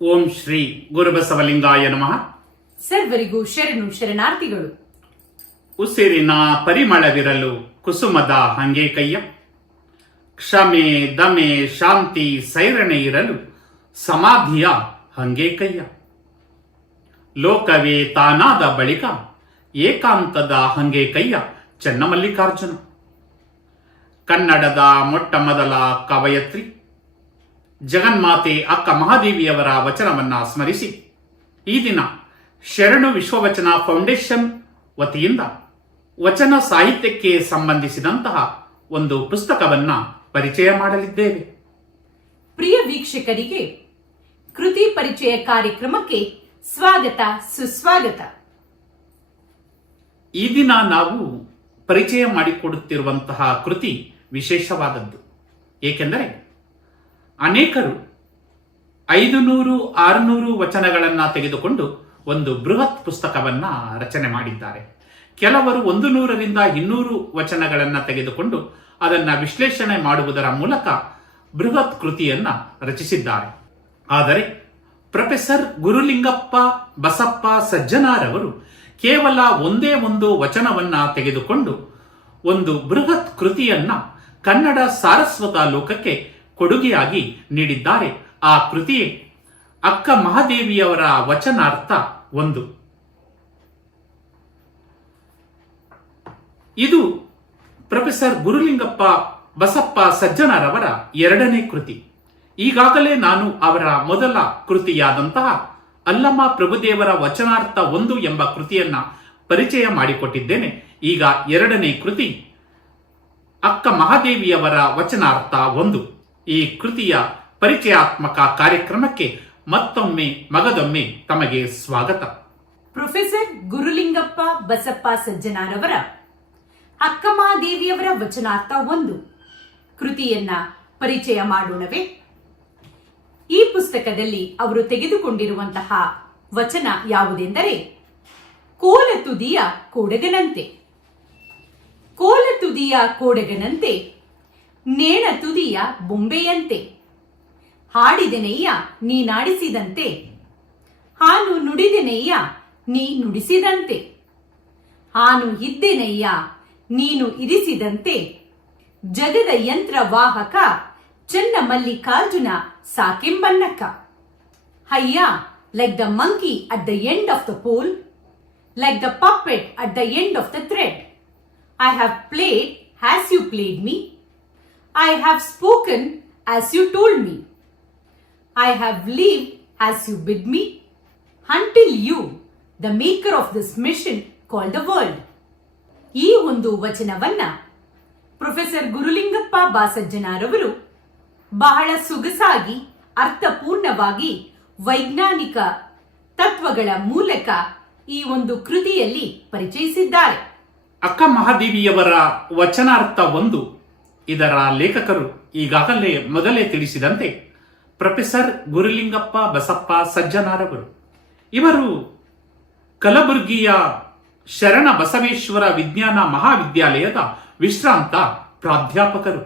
ಓಂ ಶ್ರೀ ಗುರುಬಸವಲಿಂಗಾಯ ನಮಃ. ಸರ್ವರಿಗೂ ಶರಣು ಶರಣಾರ್ಥಿಗಳು. ಉಸಿರಿನ ಪರಿಮಳವಿರಲು ಕುಸುಮದ ಹಂಗೆ ಕಯ್ಯ, ಕ್ಷಮೆ ದಮೆ ಶಾಂತಿ ಸೈರಣೆ ಇರಲು ಸಮಾಧಿಯ ಹಂಗೆ ಕಯ್ಯ. ಲೋಕವೇ ತಾನಾದ ಬಳಿಕ ಏಕಾಂತದ ಹಂಗೆ ಕಯ್ಯ ಚೆನ್ನಮಲ್ಲಿಕಾರ್ಜುನ. ಕನ್ನಡದ ಮೊಟ್ಟ ಮೊದಲ ಕವಯತ್ರಿ ಜಗನ್ಮಾತೆ ಅಕ್ಕ ಮಹಾದೇವಿಯವರ ವಚನವನ್ನ ಸ್ಮರಿಸಿ ಈ ದಿನ ಶರಣು ವಿಶ್ವವಚನ ಫೌಂಡೇಶನ್ ವತಿಯಿಂದ ವಚನ ಸಾಹಿತ್ಯಕ್ಕೆ ಸಂಬಂಧಿಸಿದಂತಹ ಒಂದು ಪುಸ್ತಕವನ್ನ ಪರಿಚಯ ಮಾಡಲಿದ್ದೇವೆ. ಪ್ರಿಯ ವೀಕ್ಷಕರಿಗೆ ಕೃತಿ ಪರಿಚಯ ಕಾರ್ಯಕ್ರಮಕ್ಕೆ ಸ್ವಾಗತ ಸುಸ್ವಾಗತ. ಈ ದಿನ ನಾವು ಪರಿಚಯ ಮಾಡಿಕೊಡುತ್ತಿರುವಂತಹ ಕೃತಿ ವಿಶೇಷವಾದದ್ದು. ಏಕೆಂದರೆ ಅನೇಕರು 500-600 ವಚನಗಳನ್ನು ತೆಗೆದುಕೊಂಡು ಒಂದು ಬೃಹತ್ ಪುಸ್ತಕವನ್ನ ರಚನೆ ಮಾಡಿದ್ದಾರೆ. ಕೆಲವರು 100-200 ವಚನಗಳನ್ನು ತೆಗೆದುಕೊಂಡು ಅದನ್ನು ವಿಶ್ಲೇಷಣೆ ಮಾಡುವುದರ ಮೂಲಕ ಬೃಹತ್ ಕೃತಿಯನ್ನ ರಚಿಸಿದ್ದಾರೆ. ಆದರೆ ಪ್ರೊಫೆಸರ್ ಗುರುಲಿಂಗಪ್ಪ ಬಸಪ್ಪ ಸಜ್ಜನಾರವರು ಕೇವಲ ಒಂದೇ ಒಂದು ವಚನವನ್ನ ತೆಗೆದುಕೊಂಡು ಒಂದು ಬೃಹತ್ ಕೃತಿಯನ್ನ ಕನ್ನಡ ಸಾರಸ್ವತ ಲೋಕಕ್ಕೆ ಕೊಡುಗೆಯಾಗಿ ನೀಡಿದ್ದಾರೆ. ಆ ಕೃತಿಯೇ ಅಕ್ಕ ಮಹಾದೇವಿಯವರ ವಚನಾರ್ಥ 1. ಇದು ಪ್ರೊಫೆಸರ್ ಗುರುಲಿಂಗಪ್ಪ ಬಸಪ್ಪ ಸಜ್ಜನರವರ 2ನೇ ಕೃತಿ. ಈಗಾಗಲೇ ನಾನು ಅವರ ಮೊದಲ ಕೃತಿಯಾದಂತಹ ಅಲ್ಲಮ ಪ್ರಭುದೇವರ ವಚನಾರ್ಥ 1 ಎಂಬ ಕೃತಿಯನ್ನ ಪರಿಚಯ ಮಾಡಿಕೊಟ್ಟಿದ್ದೇನೆ. ಈಗ 2ನೇ ಕೃತಿ ಅಕ್ಕ ಮಹಾದೇವಿಯವರ ವಚನಾರ್ಥ 1. ಈ ಕೃತಿಯ ಪರಿಚಯಾತ್ಮಕ ಕಾರ್ಯಕ್ರಮಕ್ಕೆ ಮತ್ತೊಮ್ಮೆ ಮಗದೊಮ್ಮೆ ತಮಗೆ ಸ್ವಾಗತ. ಪ್ರೊಫೆಸರ್ ಗುರುಲಿಂಗಪ್ಪ ಬಸಪ್ಪ ಸಜ್ಜನಾರವರ ಅಕ್ಕಮಹಾದೇವಿಯವರ ವಚನಾರ್ಥ 1 ಕೃತಿಯನ್ನ ಪರಿಚಯ ಮಾಡೋಣವೇ? ಈ ಪುಸ್ತಕದಲ್ಲಿ ಅವರು ತೆಗೆದುಕೊಂಡಿರುವಂತಹ ವಚನ ಯಾವುದೆಂದರೆ, ಕೋಲ ತುದಿಯ ಕೋಡಗನಂತೆ. ಕೋಲ ತುದಿಯ ಕೋಡಗನಂತೆ, ನೇಣ ತುದಿಯ ಬೊಂಬೆಯಂತೆ, ಹಾಡಿದೆನೆಯ್ಯ ನೀನಾಡಿಸಿದಂತೆ, ಹಾನು ನುಡಿದೆನೆಯ್ಯ ನೀ ನುಡಿಸಿದಂತೆ, ಹಾನು ಇದ್ದೆನೆಯ್ಯ ನೀನು ಇರಿಸಿದಂತೆ, ಜಗದ ಯಂತ್ರ ವಾಹಕ ಚೆನ್ನ Mallikarjuna ಸಾಕೆಂಬನ್ನಕ್ಕ. ಹಯ್ಯ, like the monkey at the end of the pole, like the puppet at the end of the thread, I have played as you played me, I have spoken as you told me, I have lived as you bid me, until you, the maker of this mission called the world. ಈ ಒಂದು ವಚನವನ್ನ professor Gurulingappa ಬಾಸಜ್ಜನಾರವರು ಬಹಳ ಸೊಗಸಾಗಿ ಅರ್ಥಪೂರ್ಣವಾಗಿ ವೈಜ್ಞಾನಿಕ ತತ್ವಗಳ ಮೂಲಕ ಈ ಒಂದು ಕೃತಿಯಲ್ಲಿ ಪರಿಚಯಿಸಿದ್ದಾರೆ. ಅಕ್ಕ ಮಹಾದೇವಿಯವರ ವಚನಾರ್ಥ 1 ಇದರ ಲೇಖಕರು ಈಗಾಗಲೇ ಮೊದಲೇ ತಿಳಿಸಿದಂತೆ ಪ್ರೊಫೆಸರ್ ಗುರುಲಿಂಗಪ್ಪ ಬಸಪ್ಪ ಸಜ್ಜನಾರವರು. ಇವರು ಕಲಬುರ್ಗಿಯ ಶರಣ ಬಸವೇಶ್ವರ ವಿಜ್ಞಾನ ಮಹಾವಿದ್ಯಾಲಯದ ವಿಶ್ರಾಂತ ಪ್ರಾಧ್ಯಾಪಕರು.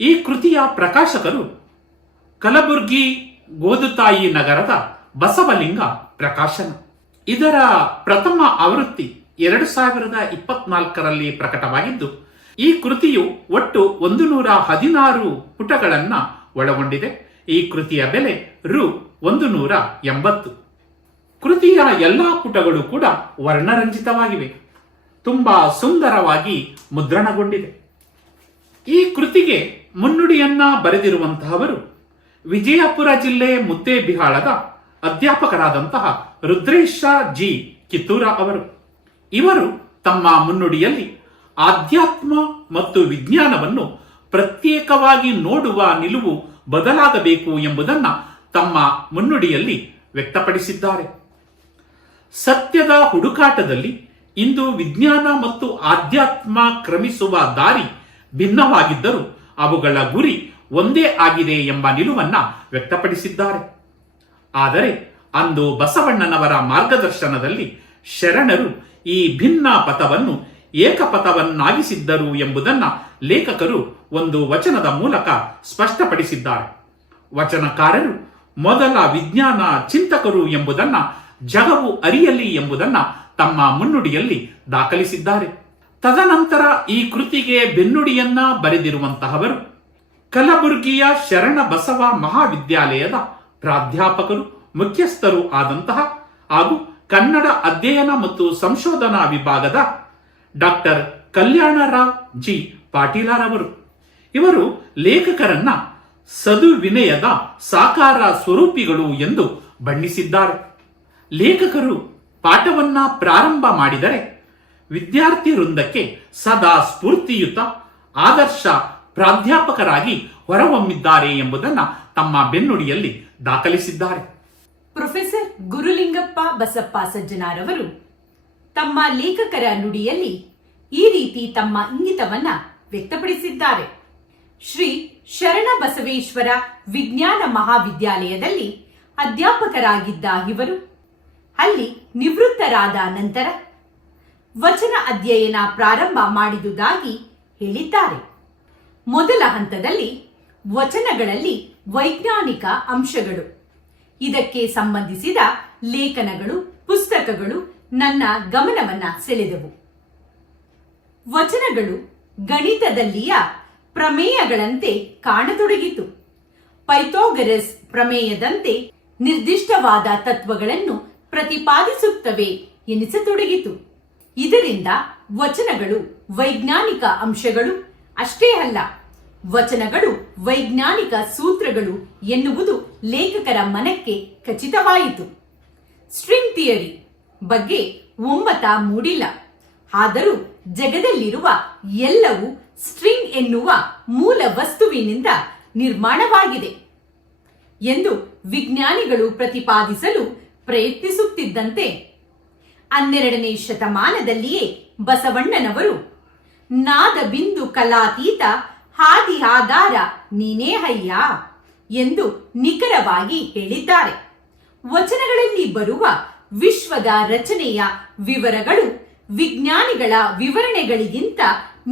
ಈ ಕೃತಿಯ ಪ್ರಕಾಶಕರು ಕಲಬುರ್ಗಿ ಗೋದುತಾಯಿ ನಗರದ ಬಸವಲಿಂಗ ಪ್ರಕಾಶನ. ಇದರ ಪ್ರಥಮ ಆವೃತ್ತಿ 2024ರಲ್ಲಿ ಪ್ರಕಟವಾಗಿದ್ದು, ಈ ಕೃತಿಯು ಒಟ್ಟು 116 ಪುಟಗಳನ್ನ ಒಳಗೊಂಡಿದೆ. ಈ ಕೃತಿಯ ಬೆಲೆ ರು 180. ಕೃತಿಯ ಎಲ್ಲಾ ಪುಟಗಳು ಕೂಡ ವರ್ಣರಂಜಿತವಾಗಿವೆ, ತುಂಬಾ ಸುಂದರವಾಗಿ ಮುದ್ರಣಗೊಂಡಿದೆ. ಈ ಕೃತಿಗೆ ಮುನ್ನುಡಿಯನ್ನ ಬರೆದಿರುವಂತಹವರು ವಿಜಯಪುರ ಜಿಲ್ಲೆ ಮುದ್ದೇಬಿಹಾಳದ ಅಧ್ಯಾಪಕರಾದಂತಹ ರುದ್ರೇಶ ಜಿ ಕಿತ್ತೂರ ಅವರು. ಇವರು ತಮ್ಮ ಮುನ್ನುಡಿಯಲ್ಲಿ ಆಧ್ಯಾತ್ಮ ಮತ್ತು ವಿಜ್ಞಾನವನ್ನು ಪ್ರತ್ಯೇಕವಾಗಿ ನೋಡುವ ನಿಲುವು ಬದಲಾಗಬೇಕು ಎಂಬುದನ್ನ ತಮ್ಮ ಮುನ್ನುಡಿಯಲ್ಲಿ ವ್ಯಕ್ತಪಡಿಸಿದ್ದಾರೆ. ಸತ್ಯದ ಹುಡುಕಾಟದಲ್ಲಿ ಇಂದು ವಿಜ್ಞಾನ ಮತ್ತು ಆಧ್ಯಾತ್ಮ ಕ್ರಮಿಸುವ ದಾರಿ ಭಿನ್ನವಾಗಿದ್ದರೂ ಅವುಗಳ ಗುರಿ ಒಂದೇ ಆಗಿದೆ ಎಂಬ ನಿಲುವನ್ನ ವ್ಯಕ್ತಪಡಿಸಿದ್ದಾರೆ. ಆದರೆ ಅಂದು ಬಸವಣ್ಣನವರ ಮಾರ್ಗದರ್ಶನದಲ್ಲಿ ಶರಣರು ಈ ಭಿನ್ನ ಪಥವನ್ನು ಏಕಪಥವನ್ನಾಗಿಸಿದ್ದರು ಎಂಬುದನ್ನ ಲೇಖಕರು ಒಂದು ವಚನದ ಮೂಲಕ ಸ್ಪಷ್ಟಪಡಿಸಿದ್ದಾರೆ. ವಚನಕಾರರು ಮೊದಲ ವಿಜ್ಞಾನ ಚಿಂತಕರು ಎಂಬುದನ್ನ ಜಗವು ಅರಿಯಲಿ ಎಂಬುದನ್ನ ತಮ್ಮ ಮುನ್ನುಡಿಯಲ್ಲಿ ದಾಖಲಿಸಿದ್ದಾರೆ. ತದನಂತರ ಈ ಕೃತಿಗೆ ಬೆನ್ನುಡಿಯನ್ನ ಬರೆದಿರುವಂತಹವರು ಕಲಬುರ್ಗಿಯ ಶರಣ ಬಸವ ಮಹಾವಿದ್ಯಾಲಯದ ಪ್ರಾಧ್ಯಾಪಕರು, ಮುಖ್ಯಸ್ಥರು ಆದಂತಹ ಹಾಗೂ ಕನ್ನಡ ಅಧ್ಯಯನ ಮತ್ತು ಸಂಶೋಧನಾ ವಿಭಾಗದ ಡಾಕ್ಟರ್ ಕಲ್ಯಾಣರಾವ್ ಜಿ ಪಾಟೀಲರವರು. ಇವರು ಲೇಖಕರನ್ನ ಸದುವಿನಯದ ಸಾಕಾರ ಸ್ವರೂಪಿಗಳು ಎಂದು ಬಣ್ಣಿಸಿದ್ದಾರೆ. ಲೇಖಕರು ಪಾಠವನ್ನ ಪ್ರಾರಂಭ ಮಾಡಿದರೆ ವಿದ್ಯಾರ್ಥಿ ವೃಂದಕ್ಕೆ ಸದಾ ಸ್ಫೂರ್ತಿಯುತ ಆದರ್ಶ ಪ್ರಾಧ್ಯಾಪಕರಾಗಿ ಹೊರಹೊಮ್ಮಿದ್ದಾರೆ ಎಂಬುದನ್ನು ತಮ್ಮ ಬೆನ್ನುಡಿಯಲ್ಲಿ ದಾಖಲಿಸಿದ್ದಾರೆ. ಪ್ರೊಫೆಸರ್ ಗುರುಲಿಂಗಪ್ಪ ಬಸಪ್ಪ ಸಜ್ಜನಾರವರು ತಮ್ಮ ಲೇಖಕರ ನುಡಿಯಲ್ಲಿ ಈ ರೀತಿ ತಮ್ಮ ಇಂಗಿತವನ್ನ ವ್ಯಕ್ತಪಡಿಸಿದ್ದಾರೆ. ಶ್ರೀ ಶರಣ ಬಸವೇಶ್ವರ ವಿಜ್ಞಾನ ಮಹಾವಿದ್ಯಾಲಯದಲ್ಲಿ ಅಧ್ಯಾಪಕರಾಗಿದ್ದ ಇವರು ಅಲ್ಲಿ ನಿವೃತ್ತರಾದ ನಂತರ ವಚನ ಅಧ್ಯಯನ ಪ್ರಾರಂಭ ಮಾಡಿದುದಾಗಿ ಹೇಳಿದ್ದಾರೆ. ಮೊದಲ ಹಂತದಲ್ಲಿ ವಚನಗಳಲ್ಲಿ ವೈಜ್ಞಾನಿಕ ಅಂಶಗಳು, ಇದಕ್ಕೆ ಸಂಬಂಧಿಸಿದ ಲೇಖನಗಳು, ಪುಸ್ತಕಗಳು ನನ್ನ ಗಮನವನ್ನ ಸೆಳೆದವು. ವಚನಗಳು ಗಣಿತದಲ್ಲಿಯ ಪ್ರಮೇಯಗಳಂತೆ ಕಾಣತೊಡಗಿತು. ಪೈಥಾಗರಸ್ ಪ್ರಮೇಯದಂತೆ ನಿರ್ದಿಷ್ಟವಾದ ತತ್ವಗಳನ್ನು ಪ್ರತಿಪಾದಿಸುತ್ತವೆ ಎನಿಸತೊಡಗಿತು. ಇದರಿಂದ ವಚನಗಳು ವೈಜ್ಞಾನಿಕ ಅಂಶಗಳು ಅಷ್ಟೇ ಅಲ್ಲ, ವಚನಗಳು ವೈಜ್ಞಾನಿಕ ಸೂತ್ರಗಳು ಎನ್ನುವುದು ಲೇಖಕರ ಮನಕ್ಕೆ ಖಚಿತವಾಯಿತು. ಸ್ಟ್ರಿಂಗ್ ಥಿಯರಿ ಬಗ್ಗೆ ಒಮ್ಮತ ಮೂಡಿಲ್ಲ. ಆದರೂ ಜಗದಲ್ಲಿರುವ ಎಲ್ಲವೂ ಸ್ಟ್ರಿಂಗ್ ಎನ್ನುವ ಮೂಲ ವಸ್ತುವಿನಿಂದ ನಿರ್ಮಾಣವಾಗಿದೆ ಎಂದು ವಿಜ್ಞಾನಿಗಳು ಪ್ರತಿಪಾದಿಸಲು ಪ್ರಯತ್ನಿಸುತ್ತಿದ್ದಂತೆ 12ನೇ ಶತಮಾನದಲ್ಲಿಯೇ ಬಸವಣ್ಣನವರು ನಾದ ಬಿಂದು ಕಲಾತೀತ ಹಾದಿ ಆಧಾರ ನೀನೇ ಹಯ್ಯ ಎಂದು ನಿಖರವಾಗಿ ಹೇಳಿದ್ದಾರೆ. ವಚನಗಳಲ್ಲಿ ಬರುವ ವಿಶ್ವದ ರಚನೆಯ ವಿವರಗಳು ವಿಜ್ಞಾನಿಗಳ ವಿವರಣೆಗಳಿಗಿಂತ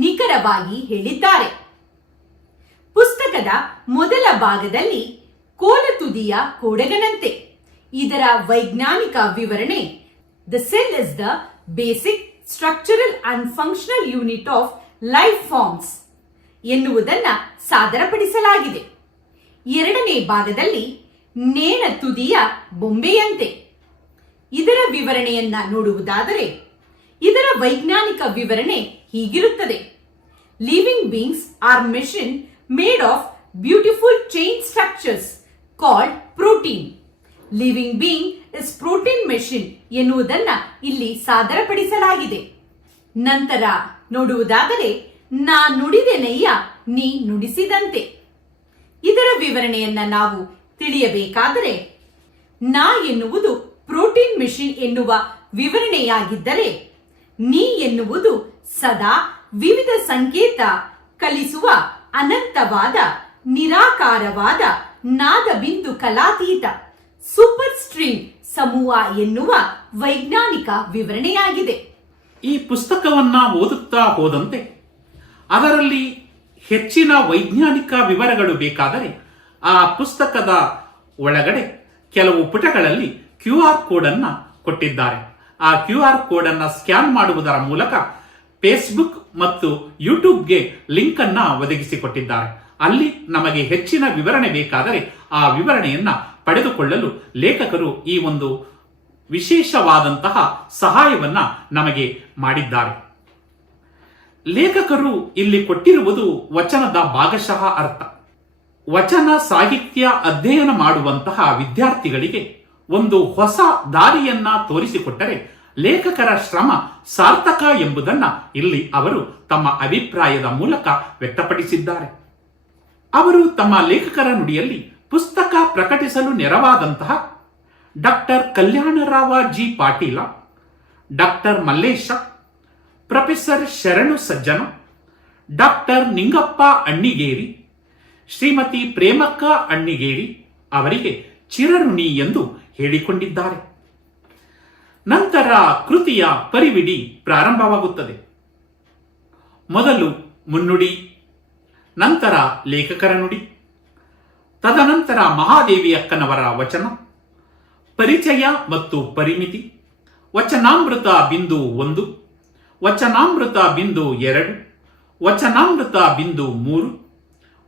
ನಿಖರವಾಗಿ ಹೇಳಿದ್ದಾರೆ. ಪುಸ್ತಕದ ಮೊದಲ ಭಾಗದಲ್ಲಿ ಕೋಲತುದಿಯ ಕೋಡಗನಂತೆ ಇದರ ವೈಜ್ಞಾನಿಕ ವಿವರಣೆ the cell is the basic structural and functional unit of life forms ಎನ್ನುವುದನ್ನ ಸಾದರಪಡಿಸಲಾಗಿದೆ. ಎರಡನೇ ಭಾಗದಲ್ಲಿ ನೇಣ ತುದಿಯ ಬೊಂಬೆಯಂತೆ ಇದರ ವಿವರಣೆಯನ್ನ ನೋಡುವುದಾದರೆ ಇದರ ವೈಜ್ಞಾನಿಕ ವಿವರಣೆ ಹೀಗಿರುತ್ತದೆ. Living beings are machine made of beautiful chain structures called protein. Living being is protein machine ಎನ್ನುವುದನ್ನ ಇಲ್ಲಿ ಸಾದರಪಡಿಸಲಾಗಿದೆ. ನಂತರ ನೋಡುವುದಾದರೆ ನಾ ನುಡಿದೆನಯ್ಯ ನೀ ನುಡಿಸಿದಂತೆ ಇದರ ವಿವರಣೆಯನ್ನ ನಾವು ತಿಳಿಯಬೇಕಾದರೆ ನಾ ಎನ್ನುವುದು ಪ್ರೋಟೀನ್ ಮೆಷಿನ್ ಎನ್ನುವ ವಿವರಣೆಯಾಗಿದ್ದರೆ ನೀ ಎನ್ನುವುದು ಸದಾ ವಿವಿಧ ಸಂಕೇತ ಕಲಿಸುವ ಅನಂತವಾದ ನಿರಾಕಾರವಾದ ನಾದ ಬಿಂದು ಕಲಾತೀತ ಸೂಪರ್ ಸ್ಟ್ರಿಂಗ್ ಸಮೂಹ ಎನ್ನುವ ವೈಜ್ಞಾನಿಕ ವಿವರಣೆಯಾಗಿದೆ. ಈ ಪುಸ್ತಕವನ್ನ ಓದುತ್ತಾ ಹೋದಂತೆ ಅದರಲ್ಲಿ ಹೆಚ್ಚಿನ ವೈಜ್ಞಾನಿಕ ವಿವರಗಳು ಬೇಕಾದರೆ ಆ ಪುಸ್ತಕದ ಒಳಗಡೆ ಕೆಲವು ಪುಟಗಳಲ್ಲಿ QR ಕೋಡ್ ಅನ್ನ ಕೊಟ್ಟಿದ್ದಾರೆ. ಆ QR ಕೋಡ್ ಅನ್ನ ಸ್ಕ್ಯಾನ್ ಮಾಡುವುದರ ಮೂಲಕ ಫೇಸ್ಬುಕ್ ಮತ್ತು ಯೂಟ್ಯೂಬ್ಗೆ ಲಿಂಕ್ ಅನ್ನ ಒದಗಿಸಿಕೊಟ್ಟಿದ್ದಾರೆ. ಅಲ್ಲಿ ನಮಗೆ ಹೆಚ್ಚಿನ ವಿವರಣೆ ಬೇಕಾದರೆ ಆ ವಿವರಣೆಯನ್ನ ಪಡೆದುಕೊಳ್ಳಲು ಲೇಖಕರು ಈ ಒಂದು ವಿಶೇಷವಾದಂತಹ ಸಹಾಯವನ್ನ ನಮಗೆ ಮಾಡಿದ್ದಾರೆ. ಲೇಖಕರು ಇಲ್ಲಿ ಕೊಟ್ಟಿರುವುದು ವಚನದ ಭಾಗಶಃ ಅರ್ಥ. ವಚನ ಸಾಹಿತ್ಯ ಅಧ್ಯಯನ ಮಾಡುವಂತಹ ವಿದ್ಯಾರ್ಥಿಗಳಿಗೆ ಒಂದು ಹೊಸ ದಾರಿಯನ್ನ ತೋರಿಸಿಕೊಟ್ಟರೆ ಲೇಖಕರ ಶ್ರಮ ಸಾರ್ಥಕ ಎಂಬುದನ್ನ ಇಲ್ಲಿ ಅವರು ತಮ್ಮ ಅಭಿಪ್ರಾಯದ ಮೂಲಕ ವ್ಯಕ್ತಪಡಿಸಿದ್ದಾರೆ. ಅವರು ತಮ್ಮ ಲೇಖಕರ ನುಡಿಯಲ್ಲಿ ಪುಸ್ತಕ ಪ್ರಕಟಿಸಲು ನೆರವಾದಂತಹ doctor Kalyanrao G Patil, doctor Mallesh, professor Sharanu Sajjan, doctor Ningappa Annigeri, Shrimati Premakka Annigeri ಅವರಿಗೆ ಚಿರಋಣಿ ಎಂದು ಹೇಳಿಕೊಂಡಿದ್ದಾರೆ. ನಂತರ ಕೃತಿಯ ಪರಿವಿಡಿ ಪ್ರಾರಂಭವಾಗುತ್ತದೆ. ಮೊದಲು ಮುನ್ನುಡಿ, ನಂತರ ಲೇಖಕರ ನುಡಿ, ತದನಂತರ ಮಹಾದೇವಿ ಅಕ್ಕನವರ ವಚನ, ಪರಿಚಯ ಮತ್ತು ಪರಿಮಿತಿ, ವಚನಾಮೃತ ಬಿಂದು 1, ವಚನಾಮೃತ ಬಿಂದು 2, ವಚನಾಮೃತ ಬಿಂದು 3,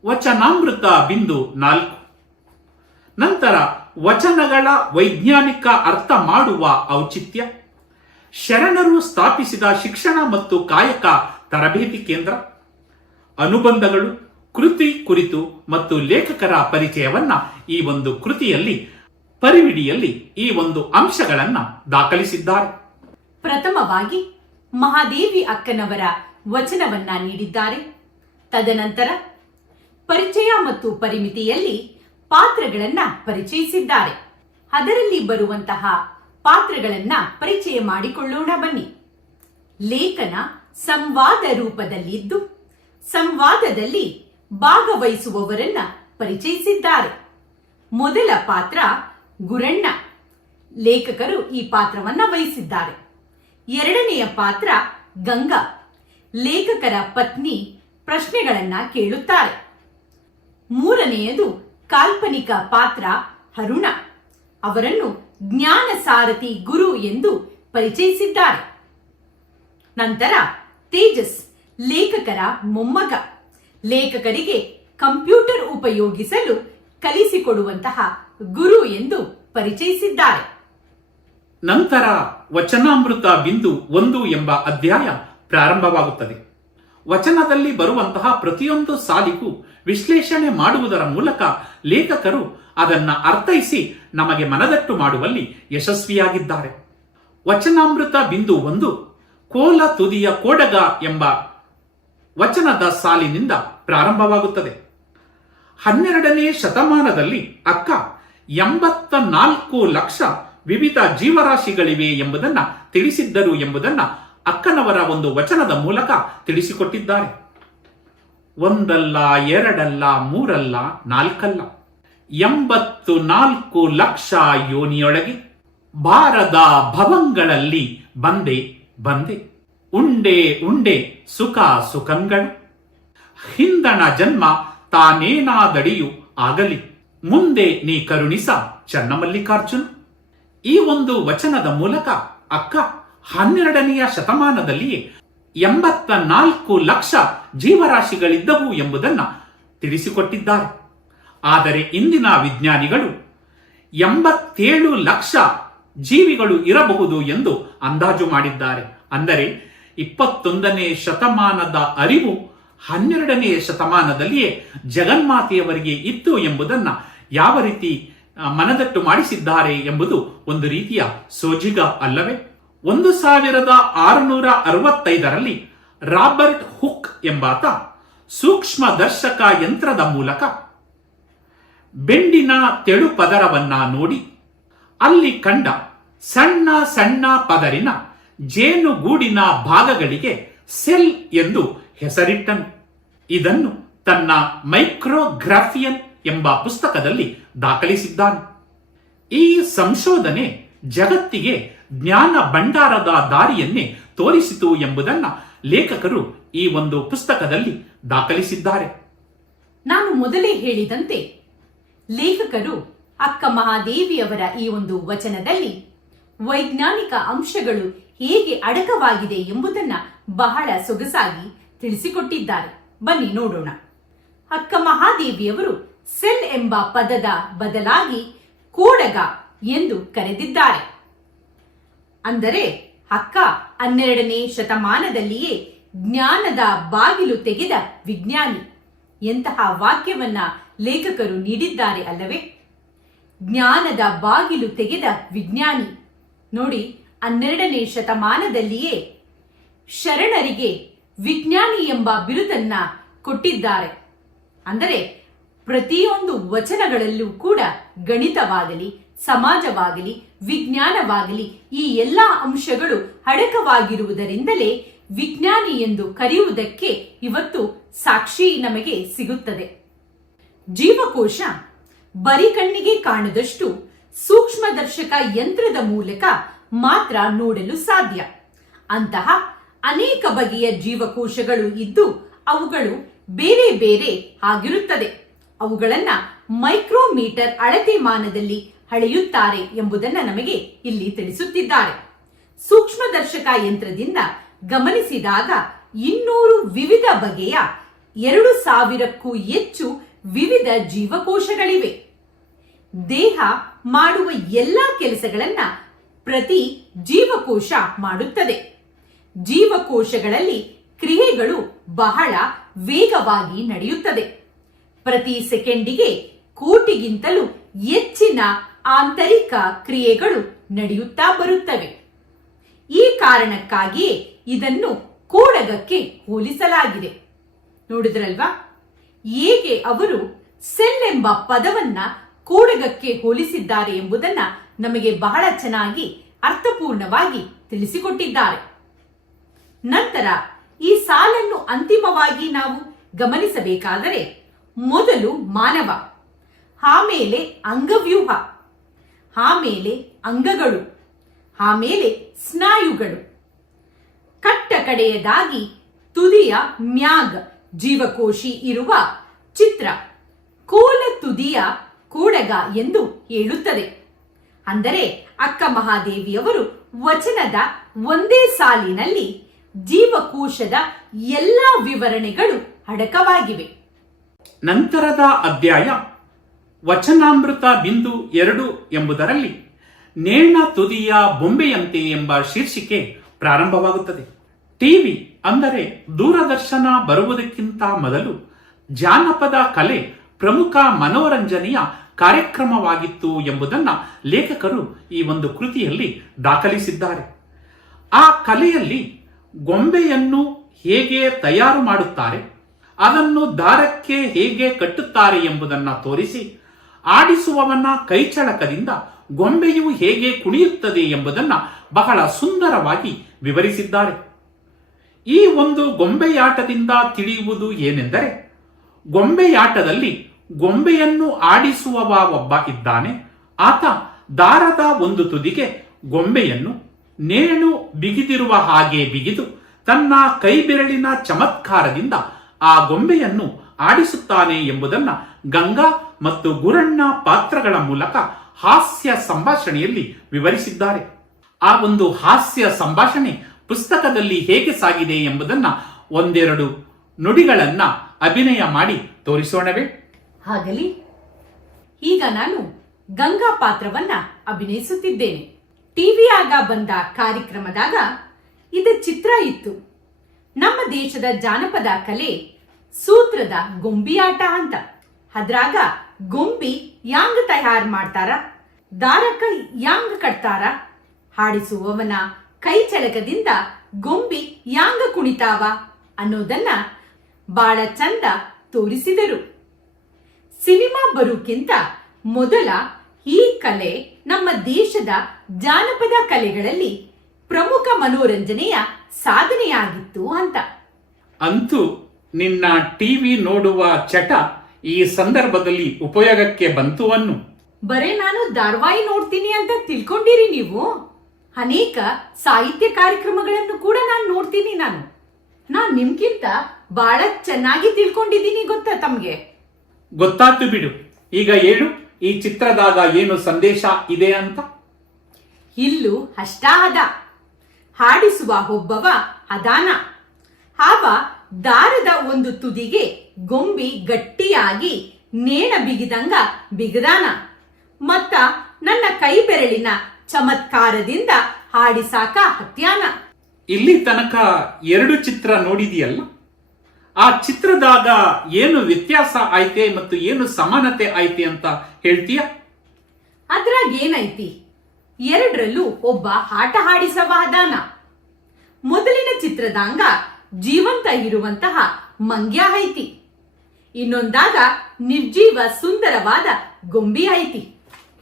ವಚನಾಮೃತ ಬಿಂದು 4. ನಂತರ ವಚನಗಳ ವೈಜ್ಞಾನಿಕ ಅರ್ಥ ಮಾಡುವ ಔಚಿತ್ಯ, ಶರಣರು ಸ್ಥಾಪಿಸಿದ ಶಿಕ್ಷಣ ಮತ್ತು ಕಾಯಕ ತರಬೇತಿ ಕೇಂದ್ರ, ಅನುಬಂಧಗಳು, ಕೃತಿ ಕುರಿತು ಮತ್ತು ಲೇಖಕರ ಪರಿಚಯವನ್ನ ಈ ಒಂದು ಕೃತಿಯಲ್ಲಿ ಪರಿವಿಡಿಯಲ್ಲಿ ಈ ಒಂದು ಅಂಶಗಳನ್ನ ದಾಖಲಿಸಿದ್ದಾರೆ. ಪ್ರಥಮವಾಗಿ ಮಹಾದೇವಿ ಅಕ್ಕನವರ ವಚನವನ್ನ ನೀಡಿದ್ದಾರೆ. ತದನಂತರ ಪರಿಚಯ ಮತ್ತು ಪರಿಮಿತಿಯಲ್ಲಿ ಪಾತ್ರಗಳನ್ನ ಪರಿಚಯಿಸಿದ್ದಾರೆ. ಅದರಲ್ಲಿ ಬರುವಂತಹ ಪಾತ್ರಗಳನ್ನ ಪರಿಚಯ ಮಾಡಿಕೊಳ್ಳೋಣ ಬನ್ನಿ. ಲೇಖನ ಸಂವಾದ ರೂಪದಲ್ಲಿದ್ದು ಸಂವಾದದಲ್ಲಿ ಭಾಗವಹಿಸುವವರನ್ನ ಪರಿಚಯಿಸಿದ್ದಾರೆ. ಮೊದಲ ಪಾತ್ರ ಗುರಣ್ಣ, ಲೇಖಕರು ಈ ಪಾತ್ರವನ್ನ ವಹಿಸಿದ್ದಾರೆ. ಎರಡನೆಯ ಪಾತ್ರ ಗಂಗಾ, ಲೇಖಕರ ಪತ್ನಿ ಪ್ರಶ್ನೆಗಳನ್ನ ಕೇಳುತ್ತಾರೆ. ಮೂರನೆಯದು ಕಾಲ್ಪನಿಕ ಪಾತ್ರ ಅರುಣ, ಅವರನ್ನು ಜ್ಞಾನ ಸಾರಥಿ ಗುರು ಎಂದು ಪರಿಚಯಿಸಿದ್ದಾರೆ. ನಂತರ ತೇಜಸ್, ಲೇಖಕರ ಮೊಮ್ಮಗ, ಲೇಖಕರಿಗೆ ಕಂಪ್ಯೂಟರ್ ಉಪಯೋಗಿಸಲು ಕಲಿಸಿಕೊಡುವಂತಹ ಗುರು ಎಂದು ಪರಿಚಯಿಸಿದ್ದಾರೆ. ನಂತರ ವಚನಾಮೃತ ಬಿಂದು 1 ಎಂಬ ಅಧ್ಯಾಯ ಪ್ರಾರಂಭವಾಗುತ್ತದೆ. ವಚನದಲ್ಲಿ ಬರುವಂತಹ ಪ್ರತಿಯೊಂದು ಸಾಲಿಗೂ ವಿಶ್ಲೇಷಣೆ ಮಾಡುವುದರ ಮೂಲಕ ಲೇಖಕರು ಅದನ್ನ ಅರ್ಥೈಸಿ ನಮಗೆ ಮನದಟ್ಟು ಮಾಡುವಲ್ಲಿ ಯಶಸ್ವಿಯಾಗಿದ್ದಾರೆ. ವಚನಾಮೃತ ಬಿಂದು 1 ಕೋಲ ತುದಿಯ ಕೋಡಗ ಎಂಬ ವಚನದ ಸಾಲಿನಿಂದ ಪ್ರಾರಂಭವಾಗುತ್ತದೆ. 12ನೇ ಶತಮಾನದಲ್ಲಿ ಅಕ್ಕ 84 ಲಕ್ಷ ವಿವಿಧ ಜೀವರಾಶಿಗಳಿವೆ ಎಂಬುದನ್ನ ತಿಳಿಸಿದ್ದರು ಎಂಬುದನ್ನ ಅಕ್ಕನವರ ಒಂದು ವಚನದ ಮೂಲಕ ತಿಳಿಸಿಕೊಟ್ಟಿದ್ದಾರೆ. ಒಂದಲ್ಲ, ಎರಡಲ್ಲ, ಮೂರಲ್ಲ, ನಾಲ್ಕಲ್ಲ, 84 ಲಕ್ಷ ಯೋನಿಯೊಳಗೆ ಬಾರದ ಭವಂಗಳಲ್ಲಿ ಬಂದೆ ಬಂದೆ, ಉಂಡೆ ಉಂಡೆ ಸುಖ ಸುಖಂಗಳ, ಹಿಂದಣ ಜನ್ಮ ತಾನೇನಾದಡಿಯು ಆಗಲಿ, ಮುಂದೆ ನೀ ಕರುಣಿಸ ಚನ್ನಮಲ್ಲಿಕಾರ್ಜುನ. ಈ ಒಂದು ವಚನದ ಮೂಲಕ ಅಕ್ಕ 12ನೆಯ ಶತಮಾನದಲ್ಲಿಯೇ 84 ಲಕ್ಷ ಜೀವರಾಶಿಗಳಿದ್ದವು ಎಂಬುದನ್ನ ತಿಳಿಸಿಕೊಟ್ಟಿದ್ದಾರೆ. ಆದರೆ ಇಂದಿನ ವಿಜ್ಞಾನಿಗಳು 87 ಲಕ್ಷ ಜೀವಿಗಳು ಇರಬಹುದು ಎಂದು ಅಂದಾಜು ಮಾಡಿದ್ದಾರೆ. ಅಂದರೆ 21ನೇ ಶತಮಾನದ ಅರಿವು 12ನೇ ಶತಮಾನದಲ್ಲಿಯೇ ಜಗನ್ಮಾತೆಯವರಿಗೆ ಇತ್ತು ಎಂಬುದನ್ನ ಯಾವ ರೀತಿ ಮನದಟ್ಟು ಮಾಡಿಸಿದ್ದಾರೆ ಎಂಬುದು ಒಂದು ರೀತಿಯ ಸೋಜಿಗ ಅಲ್ಲವೇ? 1665ರಲ್ಲಿ ರಾಬರ್ಟ್ ಹುಕ್ ಎಂಬಾತ ಸೂಕ್ಷ್ಮ ದರ್ಶಕ ಯಂತ್ರದ ಮೂಲಕ ಬೆಂಡಿನ ತೆಳು ಪದರವನ್ನ ನೋಡಿ ಅಲ್ಲಿ ಕಂಡ ಸಣ್ಣ ಸಣ್ಣ ಪದರಿನ ಜೇನುಗೂಡಿನ ಭಾಗಗಳಿಗೆ ಸೆಲ್ ಎಂದು ಹೆಸರಿಟ್ಟನು. ಇದನ್ನು ತನ್ನ ಮೈಕ್ರೋಗ್ರಾಫಿಯನ್ ಎಂಬ ಪುಸ್ತಕದಲ್ಲಿ ದಾಖಲಿಸಿದ್ದಾನೆ. ಈ ಸಂಶೋಧನೆ ಜಗತ್ತಿಗೆ ಜ್ಞಾನ ಭಂಡಾರದ ದಾರಿಯನ್ನೇ ತೋರಿಸಿತು ಎಂಬುದನ್ನ ಲೇಖಕರು ಈ ಒಂದು ಪುಸ್ತಕದಲ್ಲಿ ದಾಖಲಿಸಿದ್ದಾರೆ. ನಾನು ಮೊದಲೇ ಹೇಳಿದಂತೆ ಲೇಖಕರು ಅಕ್ಕ ಮಹಾದೇವಿಯವರ ಈ ಒಂದು ವಚನದಲ್ಲಿ ವೈಜ್ಞಾನಿಕ ಅಂಶಗಳು ಹೇಗೆ ಅಡಕವಾಗಿದೆ ಎಂಬುದನ್ನ ಬಹಳ ಸೊಗಸಾಗಿ ತಿಳಿಸಿಕೊಟ್ಟಿದ್ದಾರೆ. ಬನ್ನಿ ನೋಡೋಣ. ಅಕ್ಕ ಮಹಾದೇವಿಯವರು ಸೆಲ್ ಎಂಬ ಪದದ ಬದಲಾಗಿ ಕೋಡಗ ಎಂದು ಕರೆದಿದ್ದಾರೆ. ಅಂದರೆ ಅಕ್ಕ 12ನೇ ಶತಮಾನದಲ್ಲಿಯೇ ಜ್ಞಾನದ ಬಾಗಿಲು ತೆಗೆದ ವಿಜ್ಞಾನಿ ಎಂತಹ ವಾಕ್ಯವನ್ನ ಲೇಖಕರು ನೀಡಿದ್ದಾರೆ ಅಲ್ಲವೇ? ಜ್ಞಾನದ ಬಾಗಿಲು ತೆಗೆದ ವಿಜ್ಞಾನಿ ನೋಡಿ, 12ನೇ ಶತಮಾನದಲ್ಲಿಯೇ ಶರಣರಿಗೆ ವಿಜ್ಞಾನಿ ಎಂಬ ಬಿರುದನ್ನ ಕೊಟ್ಟಿದ್ದಾರೆ. ಅಂದರೆ ಪ್ರತಿಯೊಂದು ವಚನಗಳಲ್ಲೂ ಕೂಡ ಗಣಿತವಾಗಲಿ, ಸಮಾಜವಾಗಲಿ, ವಿಜ್ಞಾನವಾಗಲಿ ಈ ಎಲ್ಲ ಅಂಶಗಳು ಅಡಕವಾಗಿರುವುದರಿಂದಲೇ ವಿಜ್ಞಾನಿ ಎಂದು ಕರೆಯುವುದಕ್ಕೆ ಇವತ್ತು ಸಾಕ್ಷಿ ನಮಗೆ ಸಿಗುತ್ತದೆ. ಜೀವಕೋಶ ಬರಿ ಕಣ್ಣಿಗೆ ಕಾಣದಷ್ಟು ಸೂಕ್ಷ್ಮದರ್ಶಕ ಯಂತ್ರದ ಮೂಲಕ ಮಾತ್ರ ನೋಡಲು ಸಾಧ್ಯ. ಅಂತಹ ಅನೇಕ ಬಗೆಯ ಜೀವಕೋಶಗಳು ಇದ್ದು ಅವುಗಳು ಬೇರೆ ಬೇರೆ ಆಗಿರುತ್ತದೆ. ಅವುಗಳನ್ನ ಮೈಕ್ರೋಮೀಟರ್ ಅಳತೆ ಮಾನದಲ್ಲಿ ಅಳೆಯುತ್ತಾರೆ ಎಂಬುದನ್ನು ನಮಗೆ ಇಲ್ಲಿ ತಿಳಿಸುತ್ತಿದ್ದಾರೆ. ಸೂಕ್ಷ್ಮದರ್ಶಕ ಯಂತ್ರದಿಂದ ಗಮನಿಸಿದಾಗ 200 ವಿವಿಧ ಬಗೆಯ 2000ಕ್ಕೂ ಹೆಚ್ಚು ವಿವಿಧ ಜೀವಕೋಶಗಳಿವೆ. ದೇಹ ಮಾಡುವ ಎಲ್ಲಾ ಕೆಲಸಗಳನ್ನ ಪ್ರತಿ ಜೀವಕೋಶ ಮಾಡುತ್ತದೆ. ಜೀವಕೋಶಗಳಲ್ಲಿ ಕ್ರಿಯೆಗಳು ಬಹಳ ವೇಗವಾಗಿ ನಡೆಯುತ್ತದೆ. ಪ್ರತಿ ಸೆಕೆಂಡಿಗೆ ಕೋಟಿಗಿಂತಲೂ ಹೆಚ್ಚಿನ ಆಂತರಿಕ ಕ್ರಿಯೆಗಳು ನಡೆಯುತ್ತಾ ಬರುತ್ತವೆ. ಈ ಕಾರಣಕ್ಕಾಗಿಯೇ ಇದನ್ನು ಕೋಡಗಕ್ಕೆ ಹೋಲಿಸಲಾಗಿದೆ. ನೋಡಿದ್ರಲ್ವಾ ಹೇಗೆ ಅವರು ಸೆಲ್ ಎಂಬ ಪದವನ್ನ ಕೋಡಗಕ್ಕೆ ಹೋಲಿಸಿದ್ದಾರೆ ಎಂಬುದನ್ನ ನಮಗೆ ಬಹಳ ಚೆನ್ನಾಗಿ ಅರ್ಥಪೂರ್ಣವಾಗಿ ತಿಳಿಸಿಕೊಟ್ಟಿದ್ದಾರೆ. ನಂತರ ಈ ಸಾಲನ್ನು ಅಂತಿಮವಾಗಿ ನಾವು ಗಮನಿಸಬೇಕಾದರೆ ಮೊದಲು ಮಾನವ, ಆಮೇಲೆ ಅಂಗವ್ಯೂಹ, ಆಮೇಲೆ ಅಂಗಗಳು, ಆಮೇಲೆ ಸ್ನಾಯುಗಳು, ಕಟ್ಟ ಕಡೆಯದಾಗಿ ತುದಿಯ ಮ್ಯಾಗ್ ಜೀವಕೋಶಿ ಇರುವ ಚಿತ್ರ ಕೋಲ ತುದಿಯ ಕೋಡಗ ಎಂದು ಹೇಳುತ್ತದೆ. ಅಂದರೆ ಅಕ್ಕ ಮಹಾದೇವಿಯವರು ವಚನದ ಒಂದೇ ಸಾಲಿನಲ್ಲಿ ಜೀವಕೋಶದ ಎಲ್ಲಾ ವಿವರಣೆಗಳು ಅಡಕವಾಗಿವೆ. ನಂತರದ ಅಧ್ಯಾಯ ವಚನಾಮೃತ ಬಿಂದು 2 ಎಂಬುದರಲ್ಲಿ ನೇಣ ತುದಿಯ ಬೊಂಬೆಯಂತೆ ಎಂಬ ಶೀರ್ಷಿಕೆ ಪ್ರಾರಂಭವಾಗುತ್ತದೆ. ಟಿವಿ ಅಂದರೆ ದೂರದರ್ಶನ ಬರುವುದಕ್ಕಿಂತ ಮೊದಲು ಜಾನಪದ ಕಲೆ ಪ್ರಮುಖ ಮನೋರಂಜನೆಯ ಕಾರ್ಯಕ್ರಮವಾಗಿತ್ತು ಎಂಬುದನ್ನ ಲೇಖಕರು ಈ ಒಂದು ಕೃತಿಯಲ್ಲಿ ದಾಖಲಿಸಿದ್ದಾರೆ. ಆ ಕಲೆಯಲ್ಲಿ ಗೊಂಬೆಯನ್ನು ಹೇಗೆ ತಯಾರು ಮಾಡುತ್ತಾರೆ, ಅದನ್ನು ದಾರಕ್ಕೆ ಹೇಗೆ ಕಟ್ಟುತ್ತಾರೆ ಎಂಬುದನ್ನು ತೋರಿಸಿ, ಆಡಿಸುವವನ ಕೈಚಳಕದಿಂದ ಗೊಂಬೆಯು ಹೇಗೆ ಕುಣಿಯುತ್ತದೆ ಎಂಬುದನ್ನು ಬಹಳ ಸುಂದರವಾಗಿ ವಿವರಿಸಿದ್ದಾರೆ. ಈ ಒಂದು ಗೊಂಬೆಯಾಟದಿಂದ ತಿಳಿಯುವುದು ಏನೆಂದರೆ, ಗೊಂಬೆಯಾಟದಲ್ಲಿ ಗೊಂಬೆಯನ್ನು ಆಡಿಸುವವ ಒಬ್ಬ ಇದ್ದಾನೆ. ಆತ ದಾರದ ಒಂದು ತುದಿಗೆ ಗೊಂಬೆಯನ್ನು ನೇಣು ಬಿಗಿದಿರುವ ಹಾಗೆ ಬಿಗಿದು ತನ್ನ ಕೈ ಬೆರಳಿನ ಚಮತ್ಕಾರದಿಂದ ಆ ಗೊಂಬೆಯನ್ನು ಆಡಿಸುತ್ತಾನೆ ಎಂಬುದನ್ನ ಗಂಗಾ ಮತ್ತು ಗುರಣ್ಣ ಪಾತ್ರಗಳ ಮೂಲಕ ಹಾಸ್ಯ ಸಂಭಾಷಣೆಯಲ್ಲಿ ವಿವರಿಸಿದ್ದಾರೆ. ಆ ಒಂದು ಹಾಸ್ಯ ಸಂಭಾಷಣೆ ಪುಸ್ತಕದಲ್ಲಿ ಹೇಗೆ ಸಾಗಿದೆ ಎಂಬುದನ್ನ ಒಂದೆರಡು ನುಡಿಗಳನ್ನ ಅಭಿನಯ ಮಾಡಿ ತೋರಿಸೋಣವೇ? ಆಗಲಿ. ಈಗ ನಾನು ಗಂಗಾ ಪಾತ್ರವನ್ನ ಅಭಿನಯಿಸುತ್ತಿದ್ದೇನೆ. ಟಿವಿಯಾಗ ಬಂದ ಕಾರ್ಯಕ್ರಮದಾಗ ಇದು ಚಿತ್ರ ಇತ್ತು. ನಮ್ಮ ದೇಶದ ಜಾನಪದ ಕಲೆ ಸೂತ್ರದ ಗೊಂಬಿಯಾಟ ಅಂತ. ಅದ್ರಾಗ ಗೊಂಬಿ ಯಾಂಗ್ ತಯಾರು ಮಾಡ್ತಾರ, ದಾರಕ್ಕ ಯಾಂಗ್ ಕಟ್ತಾರ, ಹಾಡಿಸುವವನ ಕೈ ಚಳಕದಿಂದ ಗೊಂಬಿ ಯಾಂಗ ಕುಣಿತಾವ ಅನ್ನೋದನ್ನ ಬಹಳ ಚಂದ ತೋರಿಸಿದರು. ಸಿನಿಮಾ ಬರೋಕ್ಕಿಂತ ಮೊದಲ ಈ ಕಲೆ ನಮ್ಮ ದೇಶದ ಜಾನಪದ ಕಲೆಗಳಲ್ಲಿ ಪ್ರಮುಖ ಮನೋರಂಜನೆಯ ಸಾಧನೆಯಾಗಿತ್ತು ಅಂತ. ಅಂತೂ ನಿನ್ನ ಟಿವಿ ನೋಡುವ ಚಟ ಈ ಸಂದರ್ಭದಲ್ಲಿ ಉಪಯೋಗಕ್ಕೆ ಬಂತು ಅನ್ನು. ಬರೇ ನಾನು ಧಾರಾವಾಹಿ ನೋಡ್ತೀನಿ ಅಂತ ತಿಳ್ಕೊಂಡಿರಿ ನೀವು? ಅನೇಕ ಸಾಹಿತ್ಯ ಕಾರ್ಯಕ್ರಮಗಳನ್ನು ಕೂಡ ನಾನು ನೋಡ್ತೀನಿ. ನಾನು ನಿಮ್ಗಿಂತ ಬಹಳ ಚೆನ್ನಾಗಿ ತಿಳ್ಕೊಂಡಿದ್ದೀನಿ, ಗೊತ್ತಾ ತಮ್ಗೆ? ಗೊತ್ತಾಯ್ತು ಬಿಡು. ಈಗ ಹೇಳು, ಈ ಚಿತ್ರದಾಗ ಏನು ಸಂದೇಶ ಇದೆ ಅಂತ? ಇಲ್ಲು ಅದ ಹಾಡಿಸುವ ಒಬ್ಬವ ಅದಾನ. ಆವ ದಾರದ ಒಂದು ತುದಿಗೆ ಗೊಂಬಿ ಗಟ್ಟಿಯಾಗಿ ನೇಣ ಬಿಗಿದಂಗ ಬಿಗದಾನ. ಮತ್ತ ನನ್ನ ಕೈ ಬೆರಳಿನ ಚಮತ್ಕಾರದಿಂದ ಹಾಡಿಸಾಕ ಹತ್ಯಾನ. ಇಲ್ಲಿ ತನಕ 2 ಚಿತ್ರ ನೋಡಿದೆಯಲ್ಲ, ಆ ಚಿತ್ರದಾಗ ಏನು ವ್ಯತ್ಯಾಸ ಆಯ್ತೆ ಮತ್ತು ಏನು ಸಮಾನತೆ ಆಯ್ತೆ ಅಂತ ಹೇಳ್ತೀಯ? ಅದ್ರಾಗ ಏನೈತಿ? 2ರಲ್ಲೂ ಒಬ್ಬ ಆಟ ಹಾಡಿಸವ ಅದಾನ. ಮೊದಲಿನ ಚಿತ್ರದಾಂಗ ಜೀವಂತ ಇರುವಂತಹ ಮಂಗ್ಯ ಐತಿ. ಇನ್ನೊಂದಾಗ ನಿರ್ಜೀವ ಸುಂದರವಾದ ಗೊಂಬಿ ಐತಿ.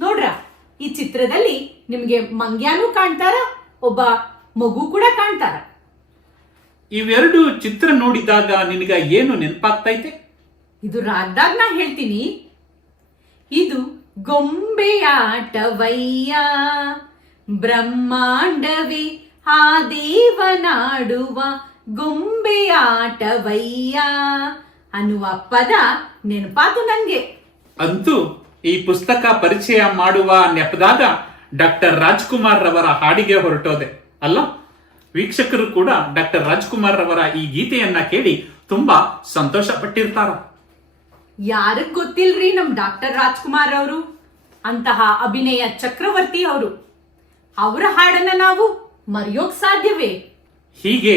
ನೋಡ್ರ, ಈ ಚಿತ್ರದಲ್ಲಿ ನಿಮ್ಗೆ ಮಂಗ್ಯಾನೂ ಕಾಣ್ತಾರ, ಒಬ್ಬ ಮಗು ಕೂಡ ಕಾಣ್ತಾರ. ಇವೆರಡು ಚಿತ್ರ ನೋಡಿದಾಗ ನಿನಗ ಏನು ನೆನಪಾಗ್ತೈತೆ? ಇದು ರಾಗದಾಗ ನಾ ಹೇಳ್ತೀನಿ. ಇದು ಗೊಂಬೆಯಾಟವಯ್ಯ, ಬ್ರಹ್ಮಾಂಡವೇ ಆ ದೇವನಾಡುವ ಗೊಂಬೆಯಾಟವಯ್ಯ ಅನ್ನುವ ಪದ ನೆನಪಾತು ನಂಗೆ. ಅಂತೂ ಈ ಪುಸ್ತಕ ಪರಿಚಯ ಮಾಡುವ ನೆಪದಾಗ ಡಾಕ್ಟರ್ ರಾಜ್ಕುಮಾರ್ ರವರ ಹಾಡಿಗೆ ಹೊರಟೋದೆ ಅಲ್ಲ. ವೀಕ್ಷಕರು ಕೂಡ ಡಾಕ್ಟರ್ ರಾಜ್ಕುಮಾರ್ ರವರ ಈ ಗೀತೆಯನ್ನ ಕೇಳಿ ತುಂಬಾ ಸಂತೋಷ ಪಟ್ಟಿರ್ತಾರ. ಯಾರಿಗ್ ಗೊತ್ತಿಲ್ರಿ ನಮ್ ಡಾಕ್ಟರ್ ರಾಜ್ಕುಮಾರ್ ಅವರು ಅಂತಹ ಅಭಿನಯ ಚಕ್ರವರ್ತಿ ಅವರು. ಅವರ ಹಾಡನ್ನ ನಾವು ಮರೆಯೋಕ್ ಸಾಧ್ಯವೇ? ಹೀಗೆ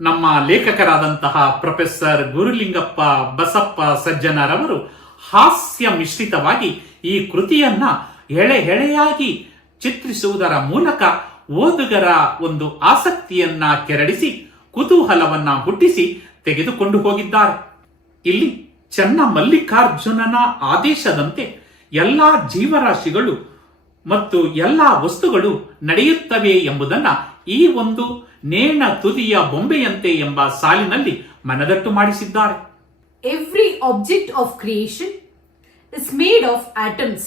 ನಮ್ಮ ಲೇಖಕರಾದಂತಹ ಪ್ರೊಫೆಸರ್ ಗುರುಲಿಂಗಪ್ಪ ಬಸಪ್ಪ ಸಜ್ಜನರವರು ಹಾಸ್ಯ ಮಿಶ್ರಿತವಾಗಿ ಈ ಕೃತಿಯನ್ನ ಎಳೆ ಎಳೆಯಾಗಿ ಚಿತ್ರಿಸುವುದರ ಮೂಲಕ ಓದುಗರ ಒಂದು ಆಸಕ್ತಿಯನ್ನ ಕೆರಳಿಸಿ ಕುತೂಹಲವನ್ನ ಹುಟ್ಟಿಸಿ ತೆಗೆದುಕೊಂಡು ಹೋಗಿದ್ದಾರೆ. ಇಲ್ಲಿ ಚೆನ್ನ ಮಲ್ಲಿಕಾರ್ಜುನನ ಆದೇಶದಂತೆ ಎಲ್ಲಾ ಜೀವರಾಶಿಗಳು ಮತ್ತು ಎಲ್ಲಾ ವಸ್ತುಗಳು ನಡೆಯುತ್ತವೆ ಎಂಬುದನ್ನ ಈ ಒಂದು ನೇಣ ತುದಿಯ ಬೊಂಬೆಯಂತೆ ಎಂಬ ಸಾಲಿನಲ್ಲಿ ಮನದಟ್ಟು ಮಾಡಿಸಿದ್ದಾರೆ. Every object of creation is made of atoms,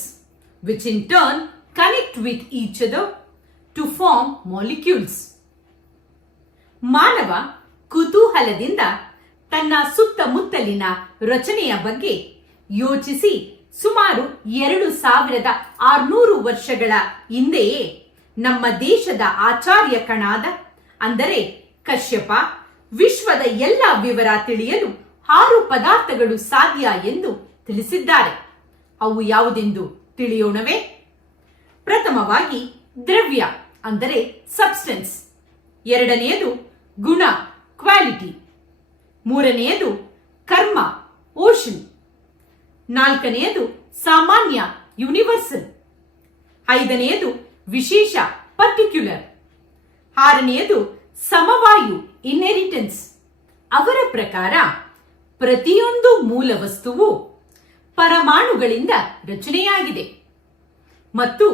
which in turn connect with each other to form molecules. ಮಾನವ ಕುತೂಹಲದಿಂದ ತನ್ನ ಸುತ್ತಮುತ್ತಲಿನ ರಚನೆಯ ಬಗ್ಗೆ ಯೋಚಿಸಿ ಸುಮಾರು 2600 ವರ್ಷಗಳ ಹಿಂದೆಯೇ ನಮ್ಮ ದೇಶದ ಆಚಾರ್ಯ ಕಣಾದ ಅಂದರೆ ಕಶ್ಯಪ ವಿಶ್ವದ ಎಲ್ಲ ವಿವರ ತಿಳಿಯಲು 6 ಪದಾರ್ಥಗಳು ಸಾಧ್ಯ ಎಂದು ತಿಳಿಸಿದ್ದಾರೆ. ಅವು ಯಾವುದೆಂದು ತಿಳಿಯೋಣವೇ? ಪ್ರಥಮವಾಗಿ ದ್ರವ್ಯ ಅಂದರೆ ಸಬ್ಸ್ಟೆನ್ಸ್, ಎರಡನೆಯದು ಗುಣ ಕ್ವಾಲಿಟಿ, ಮೂರನೆಯದು ಕರ್ಮ ಓಷನ್, ನಾಲ್ಕನೆಯದು ಸಾಮಾನ್ಯ ಯೂನಿವರ್ಸಲ್, ಐದನೆಯದು ವಿಶೇಷ ಪರ್ಟಿಕ್ಯುಲರ್, ಆರನೆಯದು ಸಮವಾಯು ಇನ್ಹೆರಿಟೆನ್ಸ್. ಅವರ ಪ್ರಕಾರ ಪ್ರತಿಯೊಂದು ಮೂಲ ವಸ್ತುವು ಪರಮಾಣುಗಳಿಂದ ರಚನೆಯಾಗಿದೆ ಮತ್ತು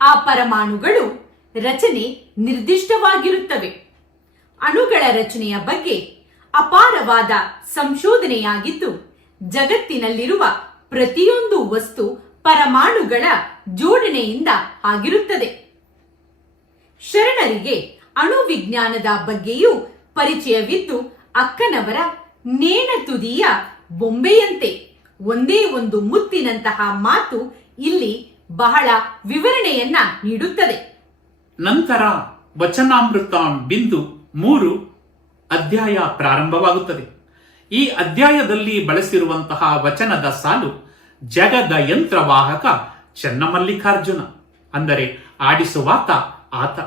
ಆ ಪರಮಾಣುಗಳು ರಚನೆ ನಿರ್ದಿಷ್ಟವಾಗಿರುತ್ತವೆ. ಅಣುಗಳ ರಚನೆಯ ಬಗ್ಗೆ ಅಪಾರವಾದ ಸಂಶೋಧನೆಯಾಗಿದ್ದು ಜಗತ್ತಿನಲ್ಲಿರುವ ಪ್ರತಿಯೊಂದು ವಸ್ತು ಪರಮಾಣುಗಳ ಜೋಡಣೆಯಿಂದ ಆಗಿರುತ್ತದೆ. ಶರಣರಿಗೆ ಅಣು ವಿಜ್ಞಾನದ ಬಗ್ಗೆಯೂ ಪರಿಚಯವಿದ್ದು ಅಕ್ಕನವರ ನೇಣ ತುದಿಯ ಬೊಂಬೆಯಂತೆ ಒಂದೇ ಒಂದು ಮುತ್ತಿನಂತಹ ಮಾತು ಇಲ್ಲಿ ಬಹಳ ವಿವರಣೆಯನ್ನ ನೀಡುತ್ತದೆ. ನಂತರ ವಚನಾಮೃತ ಬಿಂದು 3 ಅಧ್ಯಾಯ ಪ್ರಾರಂಭವಾಗುತ್ತದೆ. ಈ ಅಧ್ಯಾಯದಲ್ಲಿ ಬಳಸಿರುವಂತಹ ವಚನದ ಸಾಲು ಜಗದ ಯಂತ್ರವಾಹಕ ಚೆನ್ನಮಲ್ಲಿಕಾರ್ಜುನ, ಅಂದರೆ ಆಡಿಸುವಾತ ಆತ.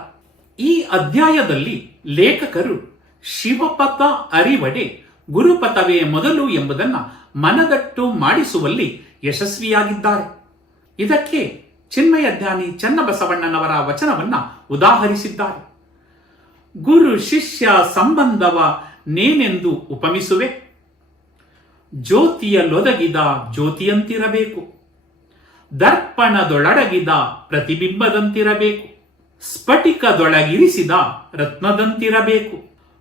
ಈ ಅಧ್ಯಾಯದಲ್ಲಿ ಲೇಖಕರು ಶಿವಪಥ ಅರಿವಡೆ ಗುರುಪಥವೇ ಮೊದಲು ಎಂಬುದನ್ನ ಮನದಟ್ಟು ಮಾಡಿಸುವಲ್ಲಿ ಯಶಸ್ವಿಯಾಗಿದ್ದಾರೆ. ಇದಕ್ಕೆ ಚಿನ್ಮಯ ಜ್ಞಾನಿ ಚನ್ನಬಸವಣ್ಣನವರ ವಚನವನ್ನ ಉದಾಹರಿಸಿದ್ದಾರೆ. ಗುರು ಶಿಷ್ಯ ಸಂಬಂಧವ ನೇನೆಂದು ಉಪಮಿಸುವೆ, ಜ್ಯೋತಿಯಲ್ಲೊದಗಿದ ಜ್ಯೋತಿಯಂತಿರಬೇಕು, ದರ್ಪಣದೊಳಡಗಿದ ಪ್ರತಿಬಿಂಬದಂತಿರಬೇಕು, ಸ್ಫಟಿಕದೊಳಗಿರಿಸಿದ ರತ್ನದಂತಿರಬೇಕು,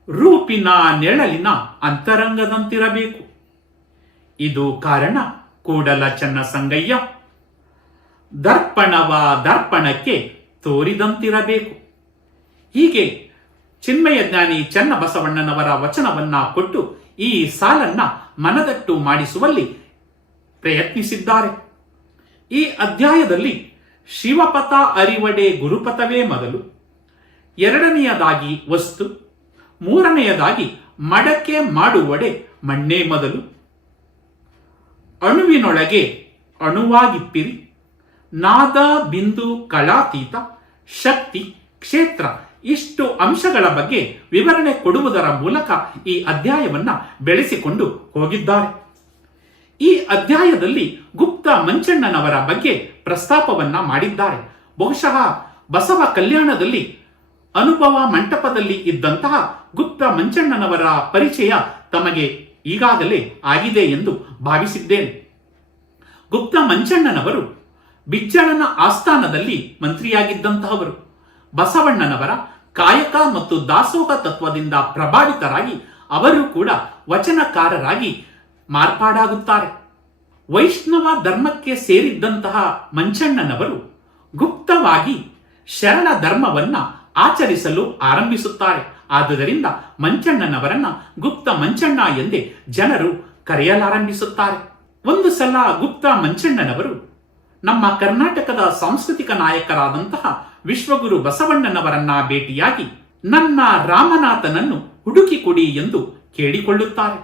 ರೂಪಿನ ನೆಳಲಿನ ಅಂತರಂಗದಂತಿರಬೇಕು. ಇದು ಕಾರಣ ಕೂಡಲ ಚನ್ನ ಸಂಗಯ್ಯ, ದರ್ಪಣವ ದರ್ಪಣಕ್ಕೆ ತೋರಿದಂತಿರಬೇಕು. ಹೀಗೆ ಚಿನ್ಮಯ ಜ್ಞಾನಿ ಚನ್ನಬಸವಣ್ಣನವರ ವಚನವನ್ನ ಕೊಟ್ಟು ಈ ಸಾಲನ್ನ ಮನದಟ್ಟು ಮಾಡಿಸುವಲ್ಲಿ ಪ್ರಯತ್ನಿಸಿದ್ದಾರೆ. ಈ ಅಧ್ಯಾಯದಲ್ಲಿ ಶಿವಪಥ ಅರಿವಡೆ ಗುರುಪಥವೇ ಮೊದಲು, ಎರಡನೆಯದಾಗಿ ವಸ್ತು, ಮೂರನೆಯದಾಗಿ ಮಡಕೆ ಮಾಡುವಡೆ ಮಣ್ಣೇ ಮೊದಲು, ಅಣುವಿನೊಳಗೆ ಅಣುವಾಗಿಪ್ಪಿರಿ, ನಾದ ಬಿಂದು ಕಳಾತೀತ, ಶಕ್ತಿ ಕ್ಷೇತ್ರ, ಇಷ್ಟು ಅಂಶಗಳ ಬಗ್ಗೆ ವಿವರಣೆ ಕೊಡುವುದರ ಮೂಲಕ ಈ ಅಧ್ಯಾಯವನ್ನ ಬೆಳೆಸಿಕೊಂಡು ಹೋಗಿದ್ದಾರೆ. ಈ ಅಧ್ಯಾಯದಲ್ಲಿ ಗುಪ್ತ ಮಂಚಣ್ಣನವರ ಬಗ್ಗೆ ಪ್ರಸ್ತಾಪವನ್ನ ಮಾಡಿದ್ದಾರೆ. ಬಹುಶಃ ಬಸವ ಕಲ್ಯಾಣದಲ್ಲಿ ಅನುಭವ ಮಂಟಪದಲ್ಲಿ ಇದ್ದಂತಹ ಗುಪ್ತ ಮಂಚಣ್ಣನವರ ಪರಿಚಯ ತಮಗೆ ಈಗಾಗಲೇ ಆಗಿದೆ ಎಂದು ಭಾವಿಸಿದ್ದೇನೆ. ಗುಪ್ತ ಮಂಚಣ್ಣನವರು ಬಿಜ್ಜಳನ ಆಸ್ಥಾನದಲ್ಲಿ ಮಂತ್ರಿಯಾಗಿದ್ದಂತಹವರು. ಬಸವಣ್ಣನವರ ಕಾಯಕ ಮತ್ತು ದಾಸೋಹ ತತ್ವದಿಂದ ಪ್ರಭಾವಿತರಾಗಿ ಅವರು ಕೂಡ ವಚನಕಾರರಾಗಿ ಮಾರ್ಪಾಡಾಗುತ್ತಾರೆ. ವೈಷ್ಣವ ಧರ್ಮಕ್ಕೆ ಸೇರಿದ್ದಂತಹ ಮಂಚಣ್ಣನವರು ಗುಪ್ತವಾಗಿ ಶರಣ ಧರ್ಮವನ್ನ ಆಚರಿಸಲು ಆರಂಭಿಸುತ್ತಾರೆ. ಆದುದರಿಂದ ಮಂಚಣ್ಣನವರನ್ನ ಗುಪ್ತ ಮಂಚಣ್ಣ ಎಂದೇ ಜನರು ಕರೆಯಲಾರಂಭಿಸುತ್ತಾರೆ. ಒಂದು ಸಲ ಗುಪ್ತಾ ಮಂಚಣ್ಣನವರು ನಮ್ಮ ಕರ್ನಾಟಕದ ಸಾಂಸ್ಕೃತಿಕ ನಾಯಕರಾದಂತಹ ವಿಶ್ವಗುರು ಬಸವಣ್ಣನವರನ್ನ ಭೇಟಿಯಾಗಿ ನನ್ನ ರಾಮನಾಥನನ್ನು ಹುಡುಕಿ ಕೊಡಿ ಎಂದು ಕೇಳಿಕೊಳ್ಳುತ್ತಾರೆ.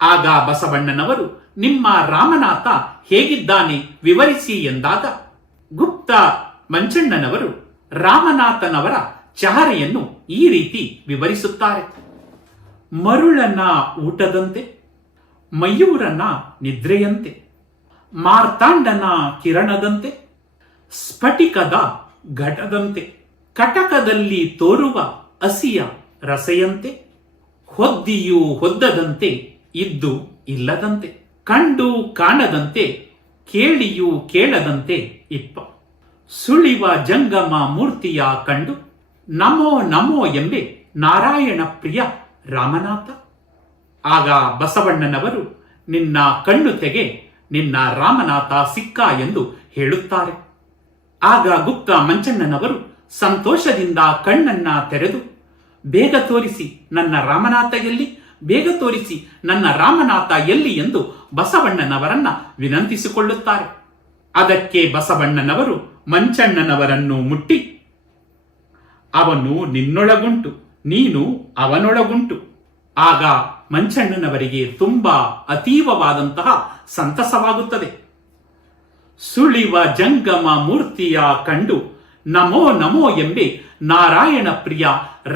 ಆಗ ಬಸವಣ್ಣನವರು ನಿಮ್ಮ ರಾಮನಾಥ ಹೇಗಿದ್ದಾನೆ ವಿವರಿಸಿ ಎಂದಾಗ ಗುಪ್ತಾ ಮಂಚಣ್ಣನವರು ರಾಮನಾಥನವರ ಚಹರೆಯನ್ನು ಈ ರೀತಿ ವಿವರಿಸುತ್ತಾರೆ. ಮರುಳನ ಊಟದಂತೆ, ಮಯೂರನ ನಿದ್ರೆಯಂತೆ, ಮಾರ್ತಾಂಡನ ಕಿರಣದಂತೆ, ಸ್ಫಟಿಕದ ಘಟದಂತೆ, ಕಟಕದಲ್ಲಿ ತೋರುವ ಹಸಿಯ ರಸೆಯಂತೆ, ಹೊದ್ದಿಯೂ ಹೊದ್ದದಂತೆ, ಇದ್ದು ಇಲ್ಲದಂತೆ, ಕಂಡು ಕಾಣದಂತೆ, ಕೇಳಿಯೂ ಕೇಳದಂತೆ ಇಪ್ಪ, ಸುಳಿವ ಜಂಗಮ ಮೂರ್ತಿಯ ಕಂಡು ನಮೋ ನಮೋ ಎಂಬೆ ನಾರಾಯಣ ಪ್ರಿಯ ರಾಮನಾಥ. ಆಗ ಬಸವಣ್ಣನವರು ನಿನ್ನ ಕಣ್ಣು ತೆಗೆ, ನಿನ್ನ ರಾಮನಾಥ ಸಿಕ್ಕ ಎಂದು ಹೇಳುತ್ತಾರೆ. ಆಗ ಗುಪ್ತಾ ಮಂಚಣ್ಣನವರು ಸಂತೋಷದಿಂದ ಕಣ್ಣನ್ನ ತೆರೆದು ಬೇಗ ತೋರಿಸಿ ನನ್ನ ರಾಮನಾಥ ಎಲ್ಲಿ, ಬೇಗ ತೋರಿಸಿ ನನ್ನ ರಾಮನಾಥ ಎಲ್ಲಿ ಎಂದು ಬಸವಣ್ಣನವರನ್ನ ವಿನಂತಿಸಿಕೊಳ್ಳುತ್ತಾರೆ. ಅದಕ್ಕೆ ಬಸವಣ್ಣನವರು ಮಂಚಣ್ಣನವರನ್ನು ಮುಟ್ಟಿ, ಅವನು ನಿನ್ನೊಳಗುಂಟು, ನೀನು ಅವನೊಳಗುಂಟು. ಆಗ ಮಂಚಣ್ಣನವರಿಗೆ ತುಂಬಾ ಅತೀವವಾದಂತಹ ಸಂತಸವಾಗುತ್ತದೆ. ಸುಳಿವ ಜಂಗಮ ಮೂರ್ತಿಯ ಕಂಡು ನಮೋ ನಮೋ ಎಂಬೆ ನಾರಾಯಣ ಪ್ರಿಯ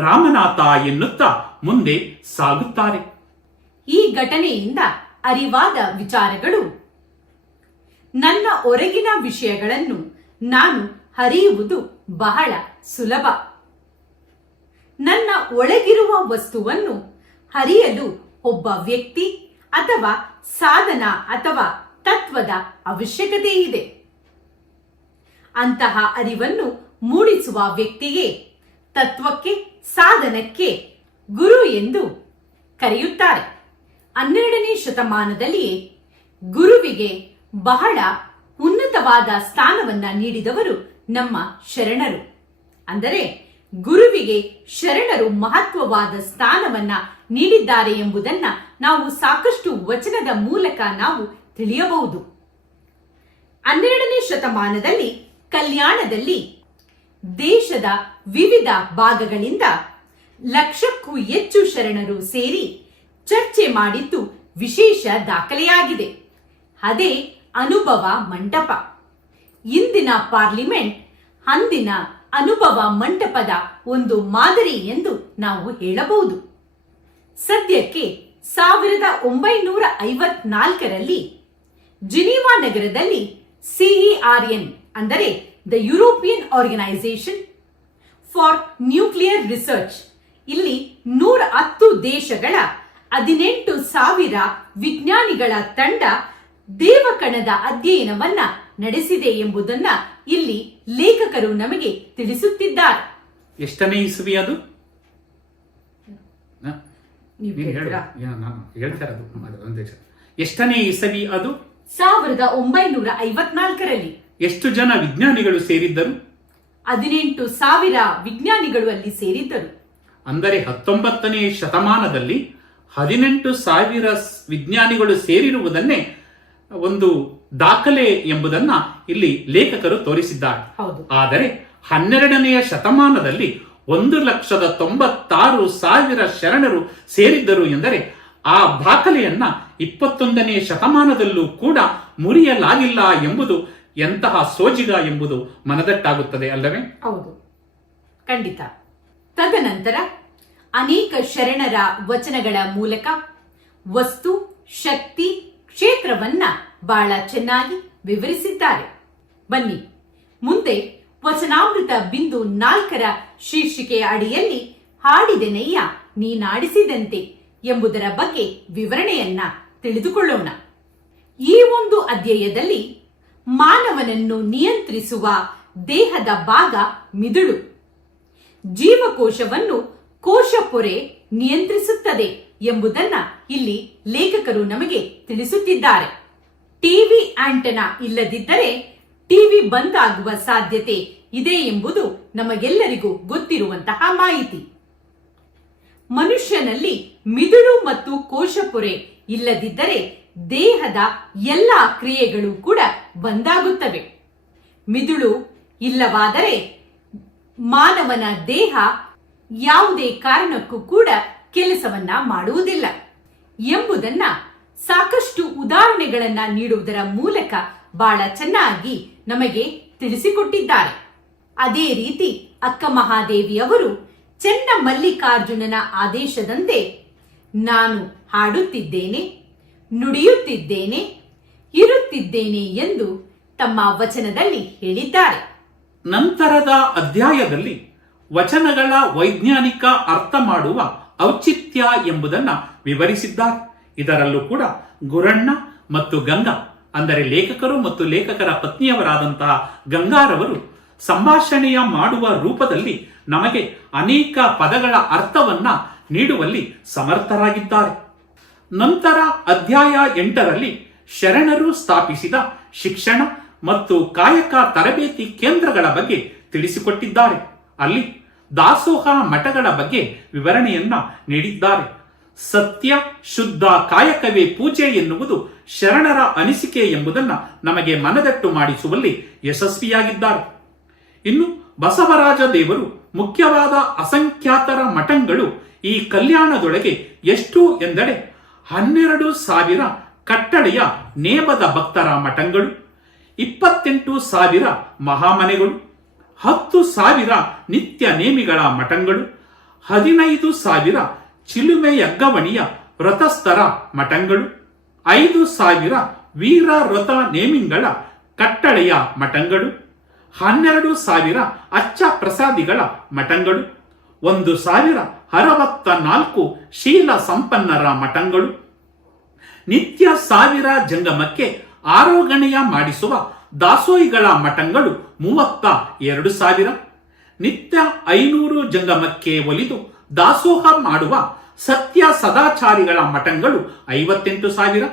ರಾಮನಾಥ ಎನ್ನುತ್ತಾ ಮುಂದೆ ಸಾಗುತ್ತಾರೆ. ಈ ಘಟನೆಯಿಂದ ಅರಿವಾದ ವಿಚಾರಗಳು: ನನ್ನ ಹೊರಗಿನ ವಿಷಯಗಳನ್ನು ನಾನು ಹರಿಯುವುದು ಬಹಳ ಸುಲಭ. ನನ್ನ ಒಳಗಿರುವ ವಸ್ತುವನ್ನು ಹರಿಯಲು ಒಬ್ಬ ವ್ಯಕ್ತಿ ಅಥವಾ ಸಾಧನ ಅಥವಾ ತತ್ವದ ಅವಶ್ಯಕತೆ ಇದೆ. ಅಂತಹ ಅರಿವನ್ನು ಮೂಡಿಸುವ ವ್ಯಕ್ತಿಗೆ, ತತ್ವಕ್ಕೆ, ಸಾಧನಕ್ಕೆ ಗುರು ಎಂದು ಕರೆಯುತ್ತಾರೆ. 12ನೇ ಶತಮಾನದಲ್ಲಿಯೇ ಗುರುವಿಗೆ ಬಹಳ ಉನ್ನತವಾದ ಸ್ಥಾನವನ್ನ ನೀಡಿದವರು ನಮ್ಮ ಶರಣರು. ಅಂದರೆ ಗುರುವಿಗೆ ಶರಣರು ಮಹತ್ವವಾದ ಸ್ಥಾನವನ್ನ ನೀಡಿದ್ದಾರೆ ಎಂಬುದನ್ನ ನಾವು ಸಾಕಷ್ಟು ವಚನದ ಮೂಲಕ ನಾವು ತಿಳಿಯಬಹುದು. 12ನೇ ಶತಮಾನದಲ್ಲಿ ಕಲ್ಯಾಣದಲ್ಲಿ ದೇಶದ ವಿವಿಧ ಭಾಗಗಳಿಂದ ಲಕ್ಷಕ್ಕೂ ಹೆಚ್ಚು ಶರಣರು ಸೇರಿ ಚರ್ಚೆ ಮಾಡಿದ್ದು ವಿಶೇಷ ದಾಖಲೆಯಾಗಿದೆ. ಅದೇ ಅನುಭವ ಮಂಟಪ. ಇಂದಿನ ಪಾರ್ಲಿಮೆಂಟ್ ಅಂದಿನ ಅನುಭವ ಮಂಟಪದ ಒಂದು ಮಾದರಿ ಎಂದು ನಾವು ಹೇಳಬಹುದು. ಸದ್ಯಕ್ಕೆ 1954ರಲ್ಲಿ ಜಿನೀವಾ ನಗರದಲ್ಲಿ CERN ಅಂದರೆ the European organisation for nuclear research ಇಲ್ಲಿ 110 ದೇಶಗಳ 18,000 ವಿಜ್ಞಾನಿಗಳ ತಂಡ ದೇವಕಣದ ಅಧ್ಯಯನವನ್ನ ನಡೆಸಿದೆ ಎಂಬುದನ್ನ ಇಲ್ಲಿ ಲೇಖಕರು ನಮಗೆ ತಿಳಿಸುತ್ತಿದ್ದಾರೆ. ಎಷ್ಟನೇ ಇಸವಿ ಅದು? ಎಷ್ಟನೇ ಇಸವಿ ಅದು? 1954ರಲ್ಲಿ. ಎಷ್ಟು ಜನ ವಿಜ್ಞಾನಿಗಳು ಸೇರಿದ್ದರು? 18,000 ವಿಜ್ಞಾನಿಗಳು ಅಲ್ಲಿ ಸೇರಿದ್ದರು. ಅಂದರೆ 19ನೇ ಶತಮಾನದಲ್ಲಿ 18,000 ವಿಜ್ಞಾನಿಗಳು ಸೇರಿರುವುದನ್ನೇ ಒಂದು ದಾಖಲೆ ಎಂಬುದನ್ನ ಇಲ್ಲಿ ಲೇಖಕರು ತೋರಿಸಿದ್ದಾರೆ. ಆದರೆ 12ನೇ ಶತಮಾನದಲ್ಲಿ 1,96,000 ಶರಣರು ಸೇರಿದ್ದರು ಎಂದರೆ ಆ ದಾಖಲೆಯನ್ನ 21ನೇ ಶತಮಾನದಲ್ಲೂ ಕೂಡ ಮುರಿಯಲಾಗಿಲ್ಲ ಎಂಬುದು ಎಂತಹ ಸೋಜಿಗ ಎಂಬುದು ಮನದಟ್ಟಾಗುತ್ತದೆ ಅಲ್ಲವೇ? ಹೌದು, ಖಂಡಿತ. ತದನಂತರ ಅನೇಕ ಶರಣರ ವಚನಗಳ ಮೂಲಕ ವಸ್ತು, ಶಕ್ತಿ, ಕ್ಷೇತ್ರವನ್ನ ಬಹಳ ಚೆನ್ನಾಗಿ ವಿವರಿಸಿದ್ದಾರೆ. ಬನ್ನಿ ಮುಂದೆ ವಚನಾಮೃತ ಬಿಂದು 4ರ ಶೀರ್ಷಿಕೆಯ ಅಡಿಯಲ್ಲಿ ಹಾಡಿದೆನಯ್ಯ ನೀನಾಡಿಸಿದಂತೆ ಎಂಬುದರ ಬಗ್ಗೆ ವಿವರಣೆಯನ್ನ ತಿಳಿದುಕೊಳ್ಳೋಣ. ಈ ಒಂದು ಅಧ್ಯಾಯದಲ್ಲಿ ಮಾನವನನ್ನು ನಿಯಂತ್ರಿಸುವ ದೇಹದ ಭಾಗ ಮಿದುಳು. ಜೀವಕೋಶವನ್ನು ಕೋಶಪೊರೆ ನಿಯಂತ್ರಿಸುತ್ತದೆ ಎಂಬುದನ್ನ ಇಲ್ಲಿ ಲೇಖಕರು ನಮಗೆ ತಿಳಿಸುತ್ತಿದ್ದಾರೆ. ಟಿವಿ ಆಂಟೆನಾ ಇಲ್ಲದಿದ್ದರೆ ಟಿವಿ ಬಂದ್ ಆಗುವ ಸಾಧ್ಯತೆ ಇದೆ ಎಂಬುದು ನಮಗೆಲ್ಲರಿಗೂ ಗೊತ್ತಿರುವಂತಹ ಮಾಹಿತಿ. ಮನುಷ್ಯನಲ್ಲಿ ಮಿದುಳು ಮತ್ತು ಕೋಶಪೊರೆ ಇಲ್ಲದಿದ್ದರೆ ದೇಹದ ಎಲ್ಲಾ ಕ್ರಿಯೆಗಳು ಕೂಡ ಬಂದಾಗುತ್ತವೆ. ಮಿದುಳು ಇಲ್ಲವಾದರೆ ಮಾನವನ ದೇಹ ಯಾವುದೇ ಕಾರಣಕ್ಕೂ ಕೂಡ ಕೆಲಸವನ್ನ ಮಾಡುವುದಿಲ್ಲ ಎಂಬುದನ್ನ ಸಾಕಷ್ಟು ಉದಾಹರಣೆಗಳನ್ನ ನೀಡುವುದರ ಮೂಲಕ ಬಹಳ ಚೆನ್ನಾಗಿ ನಮಗೆ ತಿಳಿಸಿಕೊಟ್ಟಿದ್ದಾರೆ. ಅದೇ ರೀತಿ ಅಕ್ಕ ಮಹಾದೇವಿಯವರು ಚೆನ್ನ ಮಲ್ಲಿಕಾರ್ಜುನನ ಆದೇಶದಂತೆ ನಾನು ಹಾಡುತ್ತಿದ್ದೇನೆ, ನುಡಿಯುತ್ತಿದ್ದೇನೆ, ಇರುತ್ತಿದ್ದೇನೆ ಎಂದು ತಮ್ಮ ವಚನದಲ್ಲಿ ಹೇಳಿದ್ದಾರೆ. ನಂತರದ ಅಧ್ಯಾಯದಲ್ಲಿ ವಚನಗಳ ವೈಜ್ಞಾನಿಕ ಅರ್ಥ ಮಾಡುವ ಔಚಿತ್ಯ ಎಂಬುದನ್ನು ವಿವರಿಸಿದ್ದಾರೆ. ಇದರಲ್ಲೂ ಕೂಡ ಗುರಣ್ಣ ಮತ್ತು ಗಂಗಾ ಅಂದರೆ ಲೇಖಕರು ಮತ್ತು ಲೇಖಕರ ಪತ್ನಿಯವರಾದಂತಹ ಗಂಗಾರವರು ಸಂಭಾಷಣೆಯ ಮಾಡುವ ರೂಪದಲ್ಲಿ ನಮಗೆ ಅನೇಕ ಪದಗಳ ಅರ್ಥವನ್ನ ನೀಡುವಲ್ಲಿ ಸಮರ್ಥರಾಗಿದ್ದಾರೆ. ನಂತರ ಅಧ್ಯಾಯ 8ರಲ್ಲಿ ಶರಣರು ಸ್ಥಾಪಿಸಿದ ಶಿಕ್ಷಣ ಮತ್ತು ಕಾಯಕ ತರಬೇತಿ ಕೇಂದ್ರಗಳ ಬಗ್ಗೆ ತಿಳಿಸಿಕೊಟ್ಟಿದ್ದಾರೆ. ಅಲ್ಲಿ ದಾಸೋಹ ಮಠಗಳ ಬಗ್ಗೆ ವಿವರಣೆಯನ್ನ ನೀಡಿದ್ದಾರೆ. ಸತ್ಯ ಶುದ್ಧ ಕಾಯಕವೇ ಪೂಜೆ ಎನ್ನುವುದು ಶರಣರ ಅನಿಸಿಕೆ ಎಂಬುದನ್ನು ನಮಗೆ ಮನದಟ್ಟು ಮಾಡಿಸುವಲ್ಲಿ ಯಶಸ್ವಿಯಾಗಿದ್ದಾರೆ. ಇನ್ನು ಬಸವರಾಜ ದೇವರು ಮುಖ್ಯವಾದ ಅಸಂಖ್ಯಾತರ ಮಠಗಳು ಈ ಕಲ್ಯಾಣದೊಳಗೆ ಎಷ್ಟು ಎಂದರೆ 12,000 ಕಟ್ಟಳೆಯ ನೇಮದ ಭಕ್ತರ ಮಠಗಳು, 28,000 ಮಹಾಮನೆಗಳು, 10,000 ನಿತ್ಯ ನೇಮಿಗಳ ಮಠಗಳು, 15,000 ಚಿಲುಮೆಯಗ್ಗವಣಿಯ ವ್ರತಸ್ಥರ ಮಠಗಳು, 5,000 ವೀರ ವ್ರತ ನೇಮಿಂಗಳ ಕಟ್ಟಳೆಯ ಮಠಗಳು, 12,000 ಅಚ್ಚ ಪ್ರಸಾದಿಗಳ ಮಠಗಳು, 1,064 ಶೀಲ ಸಂಪನ್ನರ ಮಠಗಳು, ನಿತ್ಯ 1,000 ಜಂಗಮಕ್ಕೆ ಆರೋಗಣೆಯ ಮಾಡಿಸುವ ದಾಸೋಹಿಗಳ ಮಠಗಳು 32,000, ನಿತ್ಯ 500 ಜಂಗಮಕ್ಕೆ ಒಲಿದು ದಾಸೋಹ ಮಾಡುವ ಸತ್ಯ ಸದಾಚಾರಿಗಳ ಮಠಗಳು 58,000,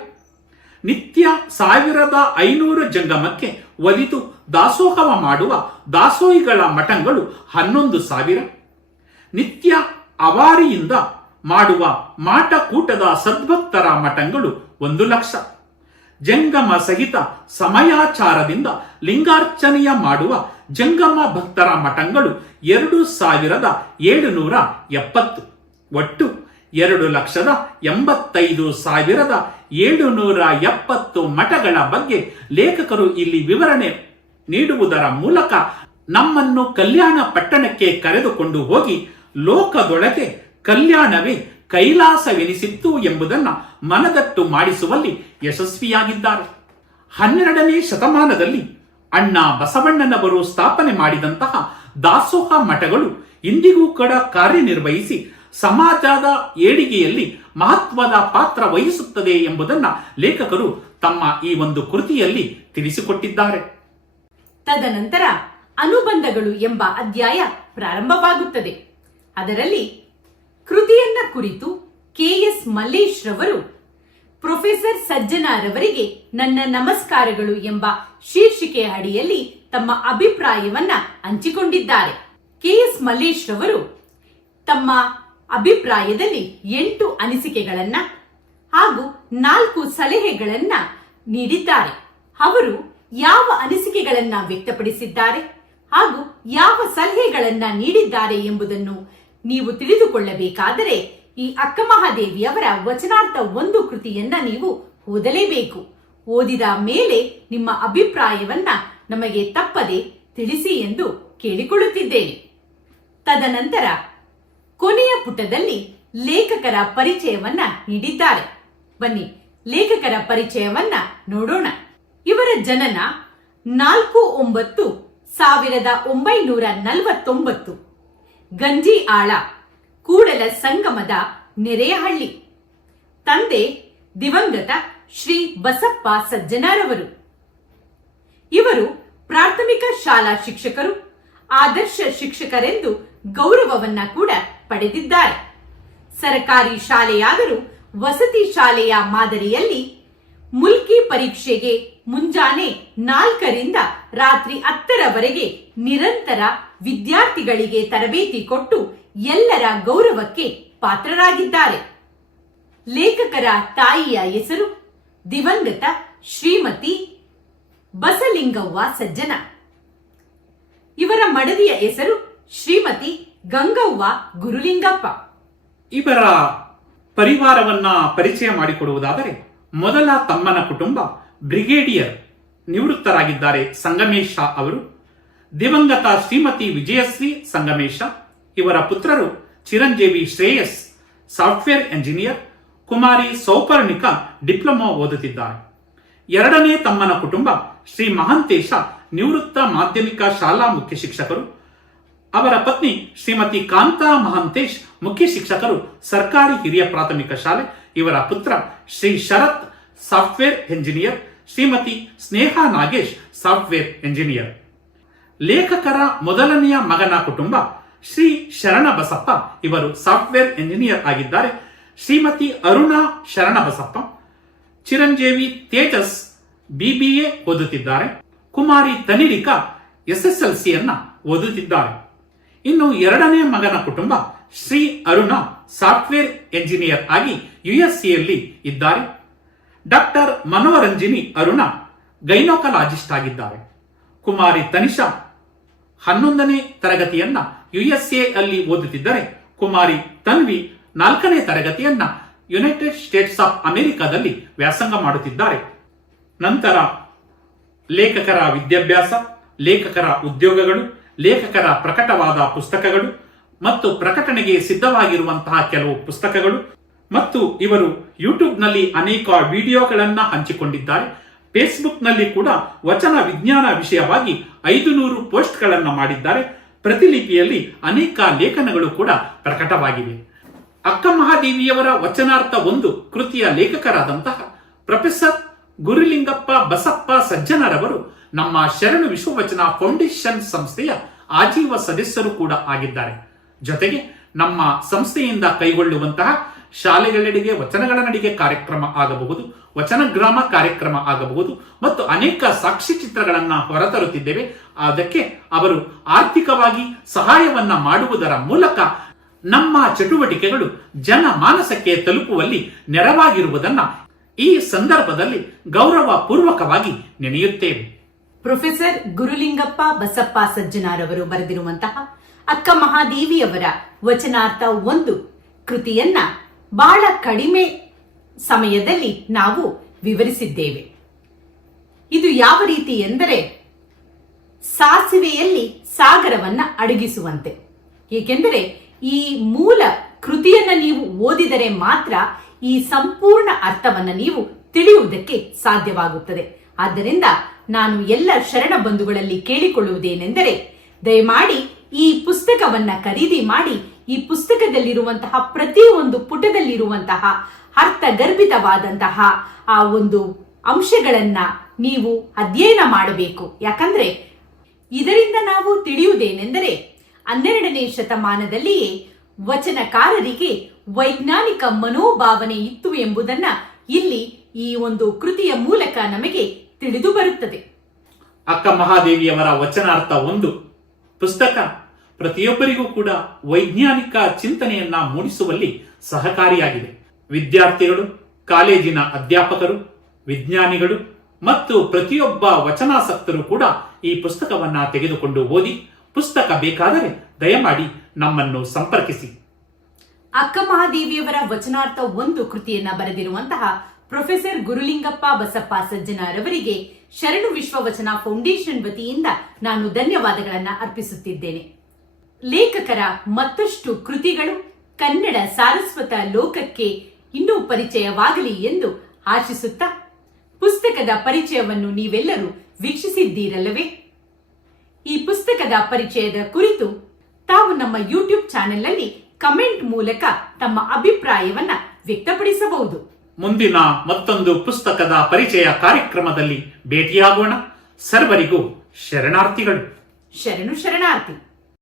ನಿತ್ಯ 1,500 ಜಂಗಮಕ್ಕೆ ಒಲಿದು ದಾಸೋಹವ ಮಾಡುವ ದಾಸೋಹಿಗಳ ಮಠಗಳು 11,000, ನಿತ್ಯ ಅವಾರಿಯಿಂದ ಮಾಡುವ ಮಾಟಕೂಟದ ಸದ್ಭಕ್ತರ ಮಠಗಳು 1,00,000, ಜಂಗಮ ಸಹಿತ ಸಮಯಾಚಾರದಿಂದ ಲಿಂಗಾರ್ಚನೆಯ ಮಾಡುವ ಜಂಗಮ ಭಕ್ತರ ಮಠಗಳು 2,770. ಒಟ್ಟು 2,85,770 ಮಠಗಳ ಬಗ್ಗೆ ಲೇಖಕರು ಇಲ್ಲಿ ವಿವರಣೆ ನೀಡುವುದರ ಮೂಲಕ ನಮ್ಮನ್ನು ಕಲ್ಯಾಣ ಪಟ್ಟಣಕ್ಕೆ ಕರೆದುಕೊಂಡು ಹೋಗಿ ಲೋಕದೊಳಗೆ ಕಲ್ಯಾಣವೇ ಕೈಲಾಸವೆನಿಸಿತ್ತು ಎಂಬುದನ್ನು ಮನದಟ್ಟು ಮಾಡಿಸುವಲ್ಲಿ ಯಶಸ್ವಿಯಾಗಿದ್ದಾರೆ. 12ನೇ ಶತಮಾನದಲ್ಲಿ ಅಣ್ಣ ಬಸವಣ್ಣನವರು ಸ್ಥಾಪನೆ ಮಾಡಿದಂತಹ ದಾಸೋಹ ಮಠಗಳು ಇಂದಿಗೂ ಕೂಡ ಕಾರ್ಯನಿರ್ವಹಿಸಿ ಸಮಾಜದ ಏಳಿಗೆಯಲ್ಲಿ ಮಹತ್ವದ ಪಾತ್ರ ವಹಿಸುತ್ತದೆ ಎಂಬುದನ್ನು ಲೇಖಕರು ತಮ್ಮ ಈ ಒಂದು ಕೃತಿಯಲ್ಲಿ ತಿಳಿಸಿಕೊಟ್ಟಿದ್ದಾರೆ. ತದನಂತರ ಅನುಬಂಧಗಳು ಎಂಬ ಅಧ್ಯಾಯ ಪ್ರಾರಂಭವಾಗುತ್ತದೆ. ಅದರಲ್ಲಿ ಕೃತಿಯನ್ನ ಕುರಿತು KS ಮಲ್ಲೇಶ್ ರವರು ಪ್ರೊಫೆಸರ್ ಸಜ್ಜನಾರವರಿಗೆ ನನ್ನ ನಮಸ್ಕಾರಗಳು ಎಂಬ ಶೀರ್ಷಿಕೆಯ ಅಡಿಯಲ್ಲಿ ತಮ್ಮ ಅಭಿಪ್ರಾಯವನ್ನ ಹಂಚಿಕೊಂಡಿದ್ದಾರೆ. KS ಮಲ್ಲೇಶ್ ರವರು ತಮ್ಮ ಅಭಿಪ್ರಾಯದಲ್ಲಿ 8 ಅನಿಸಿಕೆಗಳನ್ನ ಹಾಗೂ 4 ಸಲಹೆಗಳನ್ನ ನೀಡಿದ್ದಾರೆ. ಅವರು ಯಾವ ಅನಿಸಿಕೆಗಳನ್ನ ವ್ಯಕ್ತಪಡಿಸಿದ್ದಾರೆ ಹಾಗೂ ಯಾವ ಸಲಹೆಗಳನ್ನ ನೀಡಿದ್ದಾರೆ ಎಂಬುದನ್ನು ನೀವು ತಿಳಿದುಕೊಳ್ಳಬೇಕಾದರೆ ಈ ಅಕ್ಕ ಮಹಾದೇವಿಯವರ ವಚನಾರ್ಥ 1 ಕೃತಿಯನ್ನ ನೀವು ಓದಲೇಬೇಕು. ಓದಿದ ಮೇಲೆ ನಿಮ್ಮ ಅಭಿಪ್ರಾಯವನ್ನ ನಮಗೆ ತಪ್ಪದೆ ತಿಳಿಸಿ ಎಂದು ಕೇಳಿಕೊಳ್ಳುತ್ತಿದ್ದೇನೆ. ತದನಂತರ ಕೊನೆಯ ಪುಟದಲ್ಲಿ ಲೇಖಕರ ಪರಿಚಯವನ್ನ ನೀಡಿದ್ದಾರೆ. ಬನ್ನಿ ಲೇಖಕರ ಪರಿಚಯವನ್ನ ನೋಡೋಣ. ಇವರ ಜನನ 4/9/1949 ಗಂಜಿ ಆಳ ಕೂಡಲ ಸಂಗಮದ ನೆರೆಯಹಳ್ಳಿ. ತಂದೆ ದಿವಂಗತ ಶ್ರೀ ಬಸಪ್ಪ ಸಜ್ಜನಾರವರು. ಇವರು ಪ್ರಾಥಮಿಕ ಶಾಲಾ ಶಿಕ್ಷಕರು, ಆದರ್ಶ ಶಿಕ್ಷಕರೆಂದು ಗೌರವವನ್ನ ಕೂಡ ಪಡೆದಿದ್ದಾರೆ. ಸರ್ಕಾರಿ ಶಾಲೆಯಾದರೂ ವಸತಿ ಶಾಲೆಯ ಮಾದರಿಯಲ್ಲಿ ಮುಲ್ಕಿ ಪರೀಕ್ಷೆಗೆ ಮುಂಜಾನೆ 4ರಿಂದ ರಾತ್ರಿ 10ರವರೆಗೆ ನಿರಂತರ ವಿದ್ಯಾರ್ಥಿಗಳಿಗೆ ತರಬೇತಿ ಕೊಟ್ಟು ಎಲ್ಲರ ಗೌರವಕ್ಕೆ ಪಾತ್ರರಾಗಿದ್ದಾರೆ. ಲೇಖಕರ ತಾಯಿಯ ಹೆಸರು ದಿವಂಗತ ಶ್ರೀಮತಿ ಬಸಲಿಂಗವ್ವ ಸಜ್ಜನ. ಇವರ ಮಡದಿಯ ಹೆಸರು ಶ್ರೀಮತಿ ಗಂಗವ್ವ ಗುರುಲಿಂಗಪ್ಪ. ಇವರ ಪರಿವಾರವನ್ನ ಪರಿಚಯ ಮಾಡಿಕೊಡುವುದಾದರೆ, ಮೊದಲ ತಮ್ಮನ ಕುಟುಂಬ ಬ್ರಿಗೇಡಿಯರ್ ನಿವೃತ್ತರಾಗಿದ್ದಾರೆ ಸಂಗಮೇಶ ಅವರು. ದಿವಂಗತ ಶ್ರೀಮತಿ ವಿಜಯಶ್ರೀ ಸಂಗಮೇಶ, ಇವರ ಪುತ್ರರು ಚಿರಂಜೀವಿ ಶ್ರೇಯಸ್ ಸಾಫ್ಟ್ವೇರ್ ಎಂಜಿನಿಯರ್, ಕುಮಾರಿ ಸೌಪರ್ಣಿಕ ಡಿಪ್ಲೊಮಾ ಓದುತ್ತಿದ್ದಾರೆ. ಎರಡನೇ ತಮ್ಮನ ಕುಟುಂಬ ಶ್ರೀ ಮಹಾಂತೇಶ ನಿವೃತ್ತ ಮಾಧ್ಯಮಿಕ ಶಾಲಾ ಮುಖ್ಯ ಶಿಕ್ಷಕರು. ಅವರ ಪತ್ನಿ ಶ್ರೀಮತಿ ಕಾಂತಾ ಮಹಾಂತೇಶ್ ಮುಖ್ಯ ಶಿಕ್ಷಕರು ಸರ್ಕಾರಿ ಹಿರಿಯ ಪ್ರಾಥಮಿಕ ಶಾಲೆ. ಇವರ ಪುತ್ರ Shri Sharath software engineer, Shrimati Sneha Nagesh software engineer. ಲೇಖಕರ ಮೊದಲನೆಯ ಮಗನ ಕುಟುಂಬ ಶ್ರೀ ಶರಣಬಸಪ್ಪ, ಇವರು ಸಾಫ್ಟ್ವೇರ್ ಎಂಜಿನಿಯರ್ ಆಗಿದ್ದಾರೆ. ಶ್ರೀಮತಿ ಅರುಣಾ ಶರಣಬಸಪ್ಪ, ಚಿರಂಜೀವಿ ತೇಜಸ್ ಬಿಬಿಎ ಓದುತ್ತಿದ್ದಾರೆ. ಕುಮಾರಿ ತನಿರಿಕಾ SSLCಯನ್ನ ಓದುತ್ತಿದ್ದಾರೆ. ಇನ್ನು ಎರಡನೇ ಮಗನ ಕುಟುಂಬ ಶ್ರೀ ಅರುಣ ಸಾಫ್ಟ್ವೇರ್ ಎಂಜಿನಿಯರ್ ಆಗಿ USCಯಲ್ಲಿ ಇದ್ದಾರೆ. ಡಾಕ್ಟರ್ ಮನೋರಂಜಿನಿ ಅರುಣ ಗೈನೋಕಲಾಜಿಸ್ಟ್ ಆಗಿದ್ದಾರೆ. ಕುಮಾರಿ ತನಿಷಾ 11ನೇ ತರಗತಿಯನ್ನ USA ಅಲ್ಲಿ ಓದುತ್ತಿದ್ದರೆ, ಕುಮಾರಿ ತನ್ವಿ 4ನೇ ತರಗತಿಯನ್ನ ಯುನೈಟೆಡ್ ಸ್ಟೇಟ್ಸ್ ಆಫ್ ಅಮೆರಿಕಾದಲ್ಲಿ ವ್ಯಾಸಂಗ ಮಾಡುತ್ತಿದ್ದಾರೆ. ನಂತರ ಲೇಖಕರ ವಿದ್ಯಾಭ್ಯಾಸ, ಲೇಖಕರ ಉದ್ಯೋಗಗಳು, ಲೇಖಕರ ಪ್ರಕಟವಾದ ಪುಸ್ತಕಗಳು ಮತ್ತು ಪ್ರಕಟಣೆಗೆ ಸಿದ್ಧವಾಗಿರುವಂತಹ ಕೆಲವು ಪುಸ್ತಕಗಳು ಮತ್ತು ಇವರು ಯೂಟ್ಯೂಬ್ನಲ್ಲಿ ಅನೇಕ ವಿಡಿಯೋಗಳನ್ನ ಹಂಚಿಕೊಂಡಿದ್ದಾರೆ. ಫೇಸ್ಬುಕ್ನಲ್ಲಿ ಕೂಡ ವಚನ ವಿಜ್ಞಾನ ವಿಷಯವಾಗಿ 500 ಪೋಸ್ಟ್ಗಳನ್ನು ಮಾಡಿದ್ದಾರೆ. ಪ್ರತಿಲಿಪಿಯಲ್ಲಿ ಅನೇಕ ಲೇಖನಗಳು ಕೂಡ ಪ್ರಕಟವಾಗಿವೆ. ಅಕ್ಕ ಮಹಾದೇವಿಯವರ ವಚನಾರ್ಥ 1 ಕೃತಿಯ ಲೇಖಕರಾದಂತಹ ಪ್ರೊಫೆಸರ್ ಗುರುಲಿಂಗಪ್ಪ ಬಸಪ್ಪ ಸಜ್ಜನರವರು ನಮ್ಮ ಶರಣು ವಿಶ್ವವಚನ ಫೌಂಡೇಶನ್ ಸಂಸ್ಥೆಯ ಆಜೀವ ಸದಸ್ಯರು ಕೂಡ ಆಗಿದ್ದಾರೆ. ಜೊತೆಗೆ ನಮ್ಮ ಸಂಸ್ಥೆಯಿಂದ ಕೈಗೊಳ್ಳುವಂತಹ ಶಾಲೆಗಳೆಡೆಗೆ ವಚನಗಳ ನಡಿಗೆ ಕಾರ್ಯಕ್ರಮ ಆಗಬಹುದು, ವಚನ ಗ್ರಾಮ ಕಾರ್ಯಕ್ರಮ ಆಗಬಹುದು ಮತ್ತು ಅನೇಕ ಸಾಕ್ಷಿ ಚಿತ್ರಗಳನ್ನ ಹೊರತರುತ್ತಿದ್ದೇವೆ. ಅದಕ್ಕೆ ಅವರು ಆರ್ಥಿಕವಾಗಿ ಸಹಾಯವನ್ನ ಮಾಡುವುದರ ಮೂಲಕ ನಮ್ಮ ಚಟುವಟಿಕೆಗಳು ಜನಮಾನಸಕ್ಕೆ ತಲುಪುವಲ್ಲಿ ನೆರವಾಗಿರುವುದನ್ನ ಈ ಸಂದರ್ಭದಲ್ಲಿ ಗೌರವ ಪೂರ್ವಕವಾಗಿ ನೆನೆಯುತ್ತೇವೆ. ಪ್ರೊಫೆಸರ್ ಗುರುಲಿಂಗಪ್ಪ ಬಸಪ್ಪ ಸಜ್ಜನಾರವರು ಬರೆದಿರುವಂತಹ ಅಕ್ಕ ಮಹಾದೇವಿಯವರ ವಚನಾರ್ಥ 1 ಕೃತಿಯನ್ನ ಬಹಳ ಕಡಿಮೆ ಸಮಯದಲ್ಲಿ ನಾವು ವಿವರಿಸಿದ್ದೇವೆ. ಇದು ಯಾವ ರೀತಿ ಎಂದರೆ, ಸಾಸಿವೆಯಲ್ಲಿ ಸಾಗರವನ್ನ ಅಡಗಿಸುವಂತೆ. ಏಕೆಂದರೆ ಈ ಮೂಲ ಕೃತಿಯನ್ನ ನೀವು ಓದಿದರೆ ಮಾತ್ರ ಈ ಸಂಪೂರ್ಣ ಅರ್ಥವನ್ನ ನೀವು ತಿಳಿಯುವುದಕ್ಕೆ ಸಾಧ್ಯವಾಗುತ್ತದೆ. ಆದ್ದರಿಂದ ನಾನು ಎಲ್ಲ ಶರಣ ಬಂಧುಗಳಲ್ಲಿ ಕೇಳಿಕೊಳ್ಳುವುದೇನೆಂದರೆ, ದಯಮಾಡಿ ಈ ಪುಸ್ತಕವನ್ನ ಖರೀದಿ ಮಾಡಿ ಈ ಪುಸ್ತಕದಲ್ಲಿರುವಂತಹ ಪ್ರತಿಯೊಂದು ಪುಟದಲ್ಲಿರುವಂತಹ ಅರ್ಥಗರ್ಭಿತವಾದಂತಹ ಆ ಒಂದು ಅಂಶಗಳನ್ನ ನೀವು ಅಧ್ಯಯನ ಮಾಡಬೇಕು. ಯಾಕಂದ್ರೆ ಇದರಿಂದ ನಾವು ತಿಳಿಯುವುದೇನೆಂದರೆ, 12ನೇ ಶತಮಾನದಲ್ಲಿಯೇ ವಚನಕಾರರಿಗೆ ವೈಜ್ಞಾನಿಕ ಮನೋಭಾವನೆ ಇತ್ತು ಎಂಬುದನ್ನ ಇಲ್ಲಿ ಈ ಒಂದು ಕೃತಿಯ ಮೂಲಕ ನಮಗೆ ತಿಳಿದು ಬರುತ್ತದೆ. ಅಕ್ಕ ಮಹಾದೇವಿಯವರ ವಚನಾರ್ಥ 1 ಪುಸ್ತಕ ಪ್ರತಿಯೊಬ್ಬರಿಗೂ ಕೂಡ ವೈಜ್ಞಾನಿಕ ಚಿಂತನೆಯನ್ನ ಮೂಡಿಸುವಲ್ಲಿ ಸಹಕಾರಿಯಾಗಿದೆ. ವಿದ್ಯಾರ್ಥಿಗಳು, ಕಾಲೇಜಿನ ಅಧ್ಯಾಪಕರು, ವಿಜ್ಞಾನಿಗಳು ಮತ್ತು ಪ್ರತಿಯೊಬ್ಬ ವಚನಾಸಕ್ತರು ಕೂಡ ಈ ಪುಸ್ತಕವನ್ನ ತೆಗೆದುಕೊಂಡು ಓದಿ. ಪುಸ್ತಕ ಬೇಕಾದರೆ ದಯಮಾಡಿ ನಮ್ಮನ್ನು ಸಂಪರ್ಕಿಸಿ. ಅಕ್ಕ ಮಹಾದೇವಿಯವರ ವಚನಾರ್ಥ 1 ಕೃತಿಯನ್ನ ಬರೆದಿರುವಂತಹ ಪ್ರೊಫೆಸರ್ ಗುರುಲಿಂಗಪ್ಪ ಬಸಪ್ಪ ಸಜ್ಜನರವರಿಗೆ ಶರಣು ವಿಶ್ವವಚನ ಫೌಂಡೇಶನ್ ವತಿಯಿಂದ ನಾನು ಧನ್ಯವಾದಗಳನ್ನ ಅರ್ಪಿಸುತ್ತಿದ್ದೇನೆ. ಲೇಖಕರ ಮತ್ತಷ್ಟು ಕೃತಿಗಳು ಕನ್ನಡ ಸಾರಸ್ವತ ಲೋಕಕ್ಕೆ ಇನ್ನೂ ಪರಿಚಯವಾಗಲಿ ಎಂದು ಆಶಿಸುತ್ತಾ, ಪುಸ್ತಕದ ಪರಿಚಯವನ್ನು ನೀವೆಲ್ಲರೂ ವೀಕ್ಷಿಸಿದ್ದೀರಲ್ಲವೇ? ಈ ಪುಸ್ತಕದ ಪರಿಚಯದ ಕುರಿತು ತಾವು ನಮ್ಮ ಯೂಟ್ಯೂಬ್ ಚಾನೆಲ್ ಅಲ್ಲಿ ಕಮೆಂಟ್ ಮೂಲಕ ತಮ್ಮ ಅಭಿಪ್ರಾಯವನ್ನ ವ್ಯಕ್ತಪಡಿಸಬಹುದು. ಮುಂದಿನ ಮತ್ತೊಂದು ಪುಸ್ತಕದ ಪರಿಚಯ ಕಾರ್ಯಕ್ರಮದಲ್ಲಿ ಭೇಟಿಯಾಗೋಣ. ಸರ್ವರಿಗೂ ಶರಣಾರ್ಥಿಗಳು. ಶರಣು ಶರಣಾರ್ಥಿ.